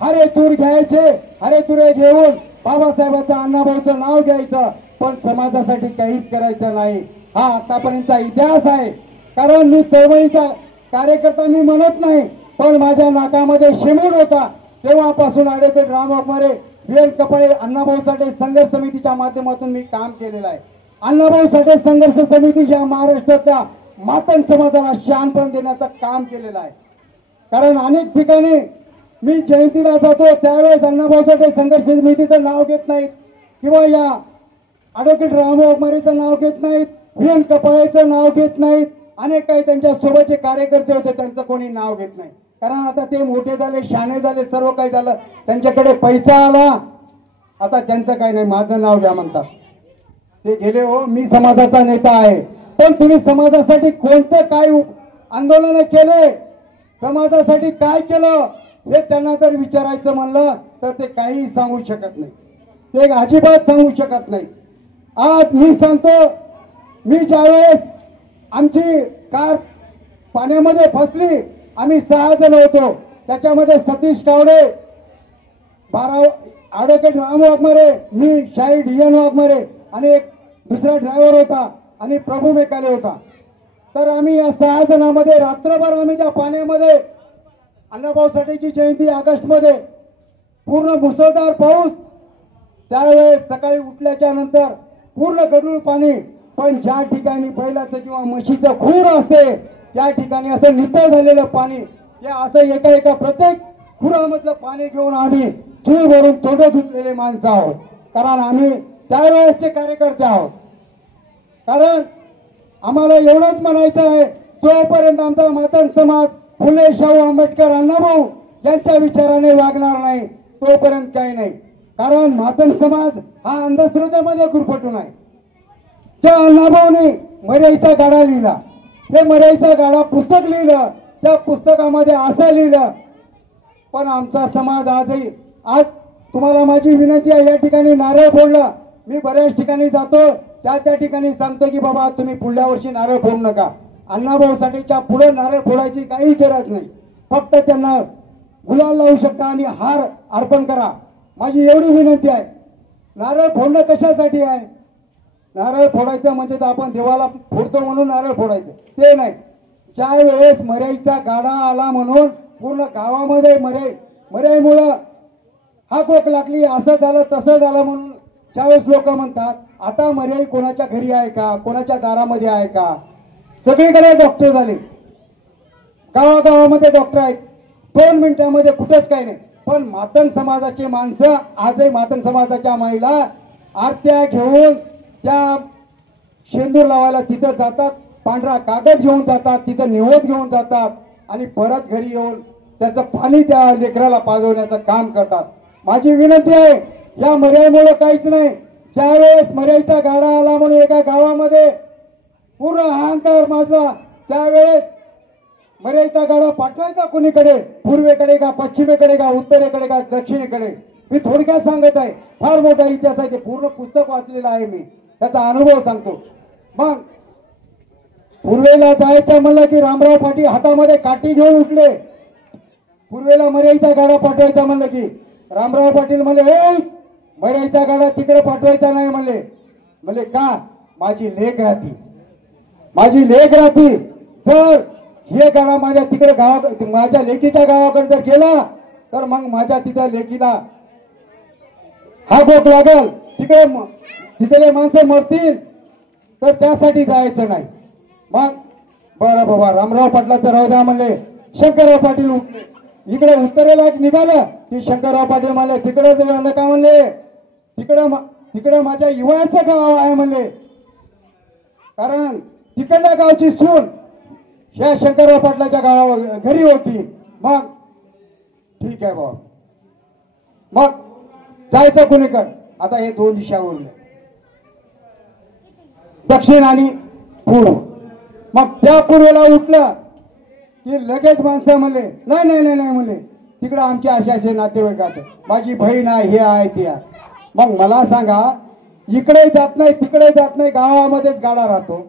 हरे तूर घ्यायचे, हरे तुरे घेऊन बाबासाहेबांचं अण्णाभाऊचं नाव घ्यायचं, पण समाजासाठी काहीच करायचं नाही. हा आतापर्यंतचा इतिहास आहे. कारण मी चळवळीचा कार्यकर्ता मी म्हणत नाही, पण माझ्या नाकामध्ये शिमूड होता. तेव्हापासून ॲडव्होकेट राम वाघमारे, वीएन कपाळे, अण्णाभाऊ साठे संघर्ष समितीच्या माध्यमातून मी काम केलेलं आहे. अण्णाभाऊ साठे संघर्ष समितीच्या महाराष्ट्राच्या मातंग समाजाला शहाणपण देण्याचं काम केलेलं आहे. कारण अनेक ठिकाणी मी जयंतीला जातो, त्यावेळेस अण्णाभाऊ साठे संघर्ष समितीचं नाव घेत नाहीत किंवा या ॲडव्होकेट राम वाघमारेचं नाव घेत नाहीत, वीएन कपाळेचं नाव घेत नाहीत. अनेक काही त्यांच्या सोबतचे कार्यकर्ते होते, त्यांचं कोणी नाव घेत नाही. कारण आता ते मोठे झाले, शहाणे झाले, सर्व काही झालं, त्यांच्याकडे पैसा आला, आता त्यांचं काही नाही, माझं नाव घ्या म्हणतात. ते गेले. हो, मी समाजाचा नेता आहे, पण तुम्ही समाजासाठी कोणतं काय आंदोलन केले, समाजासाठी काय केलं, हे त्यांना जर विचारायचं म्हणलं तर ते काही सांगू शकत नाही. ते अजिबात सांगू शकत नाही. आज मी सांगतो, मी ज्यावेळेस आमची कार पाण्यामध्ये फसली, आम्ही 6 जण होतो. त्याच्यामध्ये सतीश कावडे, ॲडव्होकेट राम वाघमारे, मी शाहीर डीएन वाघमारे आणि एक दुसरा ड्रायव्हर होता आणि प्रभू मेकाले होता. तर आम्ही या 6 जणांमध्ये रात्रभर आम्ही त्या पाण्यामध्ये, अण्णाभाऊ साठेची जयंती ऑगस्टमध्ये, पूर्ण मुसळधार पाऊस. त्यावेळेस सकाळी उठल्याच्या नंतर पूर्ण गढूळ पाणी, पण ज्या ठिकाणी बैलाचं किंवा म्हशीचं खूर असते त्या ठिकाणी असं नितळ झालेलं पाणी, हे असं एका प्रत्येक खुरामधलं पाणी घेऊन आम्ही चूळ भरून तोंड धुतलेले माणसं आहोत. कारण आम्ही त्यावेळेसचे कार्यकर्ते आहोत. कारण आम्हाला एवढंच म्हणायचं आहे, जोपर्यंत आमचा मातंग समाज फुले, शाहू आंबेडकर, अण्णाभाऊ यांच्या विचाराने वागणार नाही, तोपर्यंत काही नाही. कारण मातंग समाज हा अंधश्रद्धेमध्ये गुरफटून आहे. त्या अण्णाभाऊने मर्याईचा गाडा लिहिला, ते मर्याईचा गाडा पुस्तक लिहिलं, त्या पुस्तकामध्ये असं लिहिलं. पण आमचा समाज आजही, आज तुम्हाला माझी विनंती आहे, या ठिकाणी नारळ फोडला, मी बऱ्याच ठिकाणी जातो, त्या ठिकाणी सांगतो की बाबा तुम्ही पुढल्या वर्षी नारळ फोडू नका. अण्णाभाऊ साठेच्या पुढे नारळ फोडायची काही गरज नाही, फक्त त्यांना गुलाल लावू शकता आणि हार अर्पण करा. माझी एवढी विनंती आहे. नारळ फोडणं कशासाठी आहे? नारळ फोडायचं म्हणजे तर आपण देवाला फोडतो म्हणून नारळ फोडायचं, ते नाही. ज्या वेळेस मर्याईचा गाडा आला म्हणून पूर्ण गावामध्ये मर्याईमुळं हाक लागली, असं झालं तसं झालं म्हणून ज्यावेळेस लोक म्हणतात, आता मर्याई कोणाच्या घरी आहे का, कोणाच्या दारामध्ये आहे का? सगळीकडे डॉक्टर झाले, गावागावामध्ये डॉक्टर आहेत, 2 मिनिटांमध्ये कुठेच काही नाही. पण मातंग समाजाची माणसं आजही, मातंग समाजाच्या महिला आरत्या घेऊन त्या शेंदूर लावायला तिथं जातात, पांढरा कागद घेऊन जातात, तिथं निवड घेऊन जातात आणि परत घरी येऊन त्याचं पाणी त्या लेकराला पाजवण्याचं काम करतात. माझी विनंती आहे, या मर्याईमुळे काहीच नाही. ज्यावेळेस मर्याईचा गाडा आला म्हणून एका गावामध्ये पूर्ण अहंकार माझा. त्यावेळेस मर्यादेचा गाडा पाठवायचा कुणीकडे, पूर्वेकडे का पश्चिमेकडे का उत्तरेकडे का दक्षिणेकडे. मी थोडक्यात सांगत आहे, फार मोठा इतिहास आहे, ते पूर्ण पुस्तक वाचलेलं आहे मी, त्याचा अनुभव सांगतो. मग पूर्वेला जायचं म्हणलं की रामराव पाटील हातामध्ये काठी घेऊन उठले. पूर्वेला मर्यादेचा गाडा पाठवायचा म्हणलं की रामराव पाटील म्हणले, ए मर्यादेचा गाडा तिकडे पाठवायचा नाही म्हणले. म्हणले का? माझी लेक राहती, माझी लेक राहती. जर हे गाडा माझ्या तिकडे गावा, माझ्या लेकीच्या गावाकडे जर गेला तर मग माझ्या तिथं लेकीला हा भोग लागल, तिकडे तिथले माणसं मरतील, तर त्यासाठी जायचं नाही. मग बरं बाबा रामराव पाटलाचं राहू द्या म्हणले. शंकरराव पाटील उठले. इकडे उत्तरेला निघालं की शंकरराव पाटील म्हणले तिकडे नका म्हणले, तिकडे माझ्या युवाचं गाव आहे म्हणले, कारण तिकडल्या गावची सून ह्या शंकरराव पाटलाच्या गावावर घरी होती. मग ठीक आहे बाबा, मग जायचं कुणीकडे? आता हे दोन दिशा उरले, दक्षिण आणि पूर्व. मग त्या पूर्वेला उठलं की लगेच माणसं म्हणले नाही नाही नाही नाही म्हणले, तिकडं आमचे असे असे नातेवाईक आहेत, माझी बहीण आहे, हे आहे ते आहे. मग मला सांगा, इकडे जात नाही तिकडे जात नाही, गावामध्येच गाडा राहतो.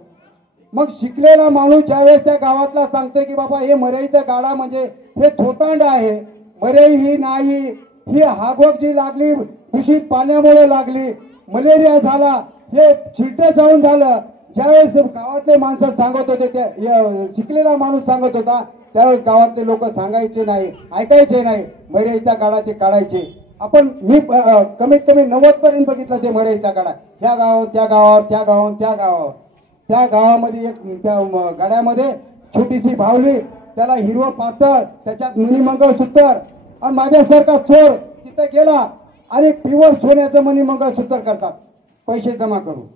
मग शिकलेला माणूस ज्यावेळेस त्या गावातला सांगतोय की बाबा हे मर्यादेचा गाडा म्हणजे हे थोतांड आहे, मर्याई ही नाही, ही हागोग जी लागली दूषित पाण्यामुळे लागली, मलेरिया झाला, हे चिरटे जाऊन झालं. ज्यावेळेस गावातले माणसं सांगत होते, ते शिकलेला माणूस सांगत होता, त्यावेळेस गावातले लोक सांगायचे नाही, ऐकायचे नाही, मर्यादेचा गाडा ते काढायचे. आपण मी कमीत कमी 90 पर्यंत बघितलं ते मर्यादेचा गाडा, ह्या गावावर त्या गावावर त्या गावावर त्या गावावर. त्या गावामध्ये एक त्या गाड्यामध्ये छोटीशी भावली, त्याला हिरवं पातळ, त्याच्यात मणिमंगळसूत्र. आणि माझ्यासारखा चोर तिथं गेला आणि प्युअर सोन्याचं मणिमंगळसूत्र करतात, पैसे जमा करून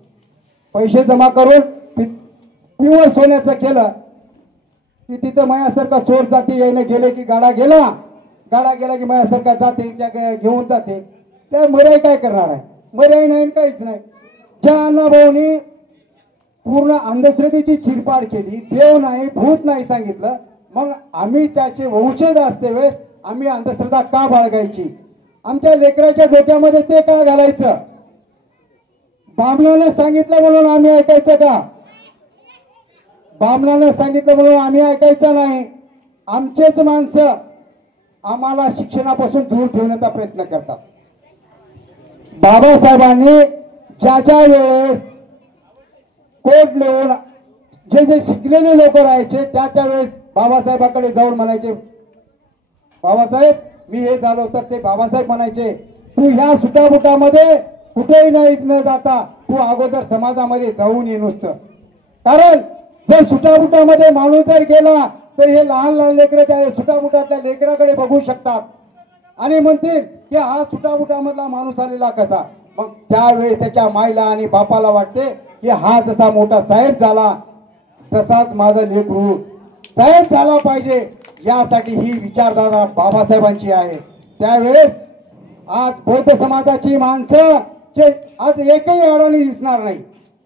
प्युअर सोन्याचं केलं की तिथं माझ्यासारखा चोर जाते. याने गेले की गाडा गेला की माझ्यासारखा जाते, त्या घेऊन जाते. त्या मर्याई काय करणार आहे? मर्याई नाही, काहीच नाही. ज्या अण्णाभाऊनी पूर्ण अंधश्रद्धेची चिरपाड केली, देव नाही भूत नाही सांगितलं, मग आम्ही त्याचे वंशज असते वेळेस आम्ही अंधश्रद्धा का बाळगायची? आमच्या लेकराच्या डोक्यामध्ये ते का घालायचं? बामणानं सांगितलं म्हणून आम्ही ऐकायचं का? बामणानं सांगितलं म्हणून आम्ही ऐकायचं नाही. आमचेच माणसं आम्हाला शिक्षणापासून दूर ठेवण्याचा प्रयत्न करतात. बाबासाहेबांनी ज्या वेळेस कोर्ट लेवल जे शिकलेले लोक राहायचे, त्या वेळेस बाबासाहेबांकडे जाऊन म्हणायचे, बाबासाहेब मी हे झालो, तर ते बाबासाहेब म्हणायचे, तू ह्या सुटाबुटामध्ये कुठेही न जाता तू अगोदर समाजामध्ये जाऊन ये नुसतं. कारण जर सुटाबुटामध्ये माणूस जर गेला तर हे लहान लहान लेकरं त्या सुटाबुटातल्या लेकराकडे बघू शकतात आणि म्हणतील की हा सुटाबुटामधला माणूस आलेला कसा. मग त्यावेळेस त्याच्या माईला आणि बापाला वाटते की हा जसा मोठा साहेब झाला तसाच माझं लेकरू साहेब झाला पाहिजे. यासाठी ही विचारधारा बाबासाहेबांची आहे. त्यावेळेस आज बौद्ध समाजाची माणसं आज एकही अडाणी दिसणार नाही,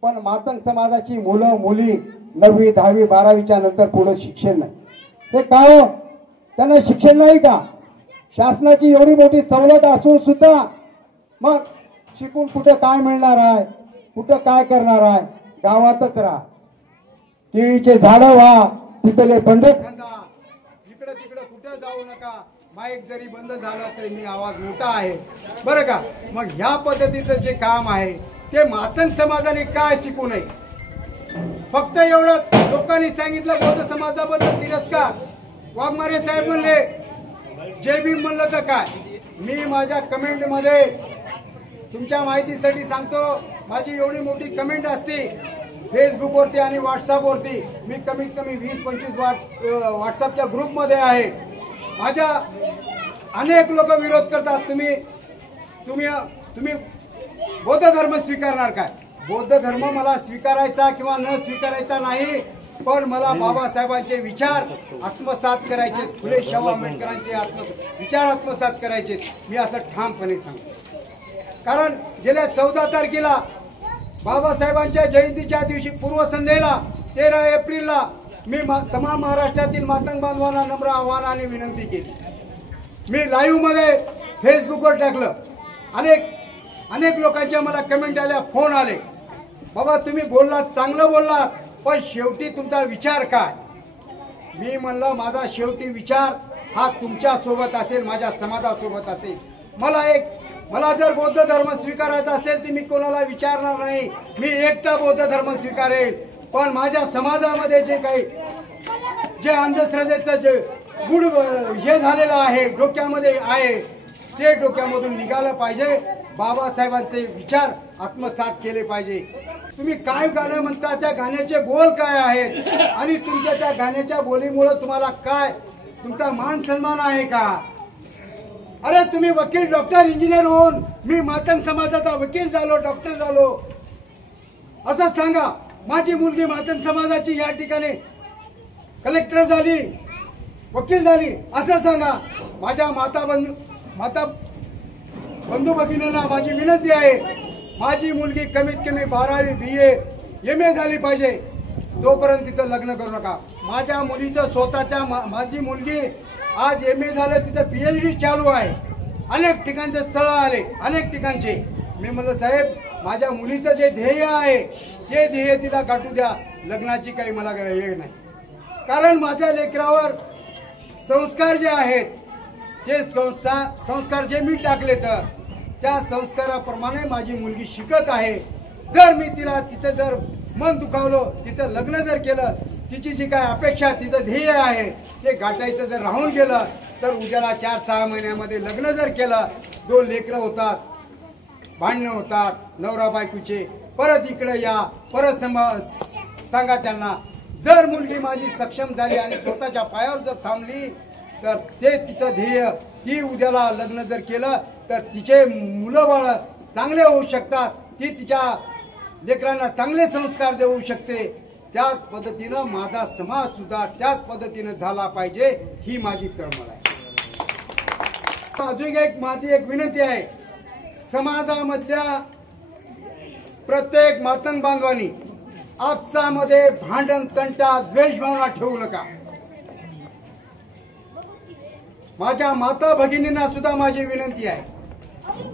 पण मातंग समाजाची मुलं मुली 9वी 10वी 12वीच्या नंतर पुढे शिक्षण नाही. ते का हो? त्यांना शिक्षण नाही का? शासनाची एवढी मोठी सवलत असून सुद्धा मग शिकून कुठे काय मिळणार आहे, कुठं काय करणार आहे? गावातच राहा, केळीचे झाडं व्हा, तिथले बंड खंदा, इकडे तिकडे कुठं जाऊ नका. माईक जरी बंद झाला तरी मी आवाज मोठा आहे बरं का. मग ह्या पद्धतीचं जे काम आहे ते मातंग समाजाने काय शिकू नये. फक्त एवढंच लोकांनी सांगितलं बौद्ध समाजाबद्दल तिरस्कार. वाघमारे साहेब म्हणले जय भीम म्हणलं तर काय. मी माझ्या कमेंटमध्ये तुमच्या माहितीसाठी सांगतो, माझी एवढी मोठी कमेंट असते फेसबुकवरती आणि व्हॉट्सअपवरती. मी कमीत कमी 20-25 व्हॉट्सअपच्या ग्रुपमध्ये आहे. माझ्या अनेक लोक विरोध करतात, तुम्ही बौद्ध धर्म स्वीकारणार काय? बौद्ध धर्म मला स्वीकारायचा किंवा न स्वीकारायचा नाही, पण मला बाबासाहेबांचे विचार आत्मसात करायचे, फुले शाहू आंबेडकरांचे विचार आत्मसात करायचे. मी असं ठामपणे सांगतो. कारण गेल्या 14 तारखेला बाबासाहेबांच्या जयंतीच्या दिवशी पूर्वसंध्येला 13 एप्रिलला मी तमाम महाराष्ट्रातील मातंग बांधवांना नम्र आव्हान आणि विनंती केली. मी लाईव्ह मध्ये फेसबुकवर टाकलं. अनेक लोकांच्या मला कमेंट आल्या, फोन आले, बाबा तुम्ही बोललात, चांगलं बोललात, पण शेवटी तुमचा विचार काय? मी म्हणलं माझा शेवटी विचार हा तुमच्या सोबत असेल, माझ्या समाजासोबत असेल. मला जर बौद्ध धर्म स्वीकारायचा असेल तर मी कोणाला विचारणार नाही, मी एकटा बौद्ध धर्म स्वीकारेल. पण माझ्या समाजामध्ये जे अंधश्रद्धेचं जे गुड हे झालेलं आहे, डोक्यामध्ये आहे, ते डोक्यामधून निघालं पाहिजे. बाबासाहेबांचे विचार आत्मसात केले पाहिजे. तुम्ही काय गाणं म्हणता, त्या गाण्याचे बोल काय आहेत आणि तुमच्या त्या गाण्याच्या बोलीमुळे तुम्हाला काय तुमचा मान सन्मान आहे का? अरे तुम्ही वकील, डॉक्टर, इंजिनियर होऊन मी मातंग समाजाचा वकील झालो, डॉक्टर झालो असं सांगा. माझी मुलगी मातंग समाजाची या ठिकाणी कलेक्टर झाली, वकील झाली असं सांगा. माझ्या माता बंधू भगिनींना माझी विनंती आहे, माझी मुलगी कमीत कमी 12वी BA MA झाली पाहिजे, तोपर्यंत तिचं लग्न करू नका. माझ्या मुलीचं स्वतःच्या माझी मुलगी आज MA झालं, तिचं PhD चालू आहे. अनेक ठिकाणचे स्थळ आले, अनेक ठिकाणचे. मी म्हणलं साहेब माझ्या मुलीचं जे ध्येय आहे ते ध्येय तिला गाठू द्या, लग्नाची काही मला हे नाही. कारण माझ्या लेकरावर संस्कार जे आहेत ते संस्कार जे मी टाकले तर त्या संस्काराप्रमाणे माझी मुलगी शिकत आहे. जर मी तिचं जर मन दुखावलं, तिचं लग्न जर केलं, तिची जी काय अपेक्षा, तिचं ध्येय आहे ते गाठायचं जर राहून गेलं तर उद्याला 4-6 महिन्यामध्ये लग्न जर केलं, 2 लेकरं होतात, भांडणं होतात नवरा बायकोचे, परत इकडे या, परत सांगा त्यांना. जर मुलगी माझी सक्षम झाली आणि स्वतःच्या पायावर जर थांबली तर ते तिचं ध्येय, ती उद्याला लग्न जर केलं तर तिचे मुलं बाळ चांगले होऊ शकतात, ती तिच्या लेकरांना चांगले संस्कार देऊ शकते. त्याच पद्धतीनं माझा समाज सुद्धा त्याच पद्धतीनं झाला पाहिजे, ही माझी तळमळ आहे. अजून माझी एक विनंती आहे, समाजामधल्या प्रत्येक मातंग बांधवांनी आपसामध्ये भांडण, तंटा, द्वेष भावना ठेवू नका. माझ्या माता भगिनींना सुद्धा माझी विनंती आहे,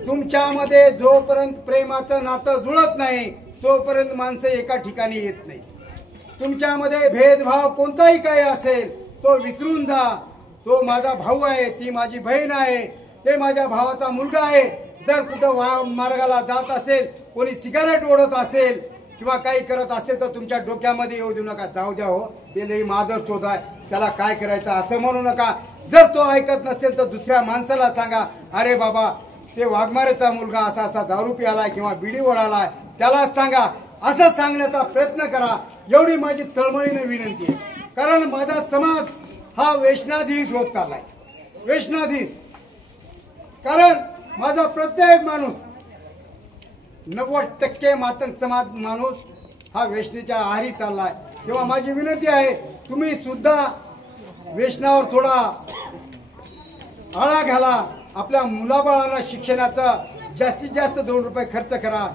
तुमच्यामध्ये जोपर्यंत प्रेमाचं नातं जुळत नाही तोपर्यंत माणसं एका ठिकाणी येत नाही. तुमच्यामध्ये भेदभाव कोणताही काही असेल तो विसरून जा. तो माझा भाऊ आहे, ती माझी बहीण आहे, ते माझ्या भावाचा मुलगा आहे. जर कुठं मार्गाला जात असेल, कोणी सिगारेट ओढत असेल किंवा काही करत असेल तर तुमच्या डोक्यामध्ये येऊ देऊ नका. जाऊ द्या हो, ते लई मादर चोद आहे, त्याला काय करायचं असं म्हणू नका. जर तो ऐकत नसेल तर दुसऱ्या माणसाला सांगा, अरे बाबा ते वाघमारेचा मुलगा असा असा दारू प्यालाय किंवा बिडी ओढालाय, त्याला सांगा. असं सांगण्याचा प्रयत्न करा, एवढी माझी तळमळीने विनंती आहे. कारण माझा समाज हा वेशनाधीश होत चाललाय, वेशनाधीश. कारण माझा प्रत्येक माणूस 90% मातंग समाज माणूस हा वेशनेच्या आहारी चाललाय. तेव्हा माझी विनंती आहे, तुम्ही सुद्धा वेशनावर थोडा आळा घाला. आपल्या मुलाबाळांना शिक्षणाचा जास्तीत जास्त 2 रुपये खर्च करा.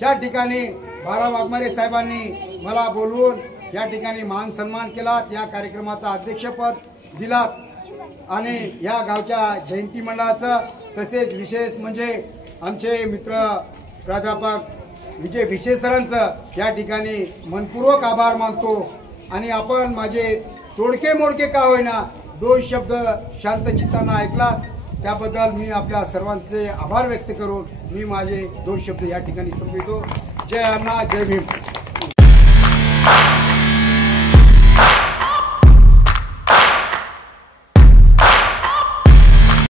या ठिकाणी बारा वाघमारे साहेबांनी मला बोलवून या ठिकाणी मान सन्मान केला, या कार्यक्रमाचा अध्यक्षपद दिलात आणि या गावच्या जयंती मंडळाचं तसेच विशेष म्हणजे आमचे मित्र प्राध्यापक विजय भिशे सरांचं या ठिकाणी मनपूर्वक आभार मानतो. आणि आपण माझे तोडके मोडके का होईना 2 शब्द शांत चित्तानं ऐकलात, त्याबद्दल मी आपल्या सर्वांचे आभार व्यक्त करून मी माझे 2 शब्द या ठिकाणी संपवितो. जय अण्णा, जय भीम.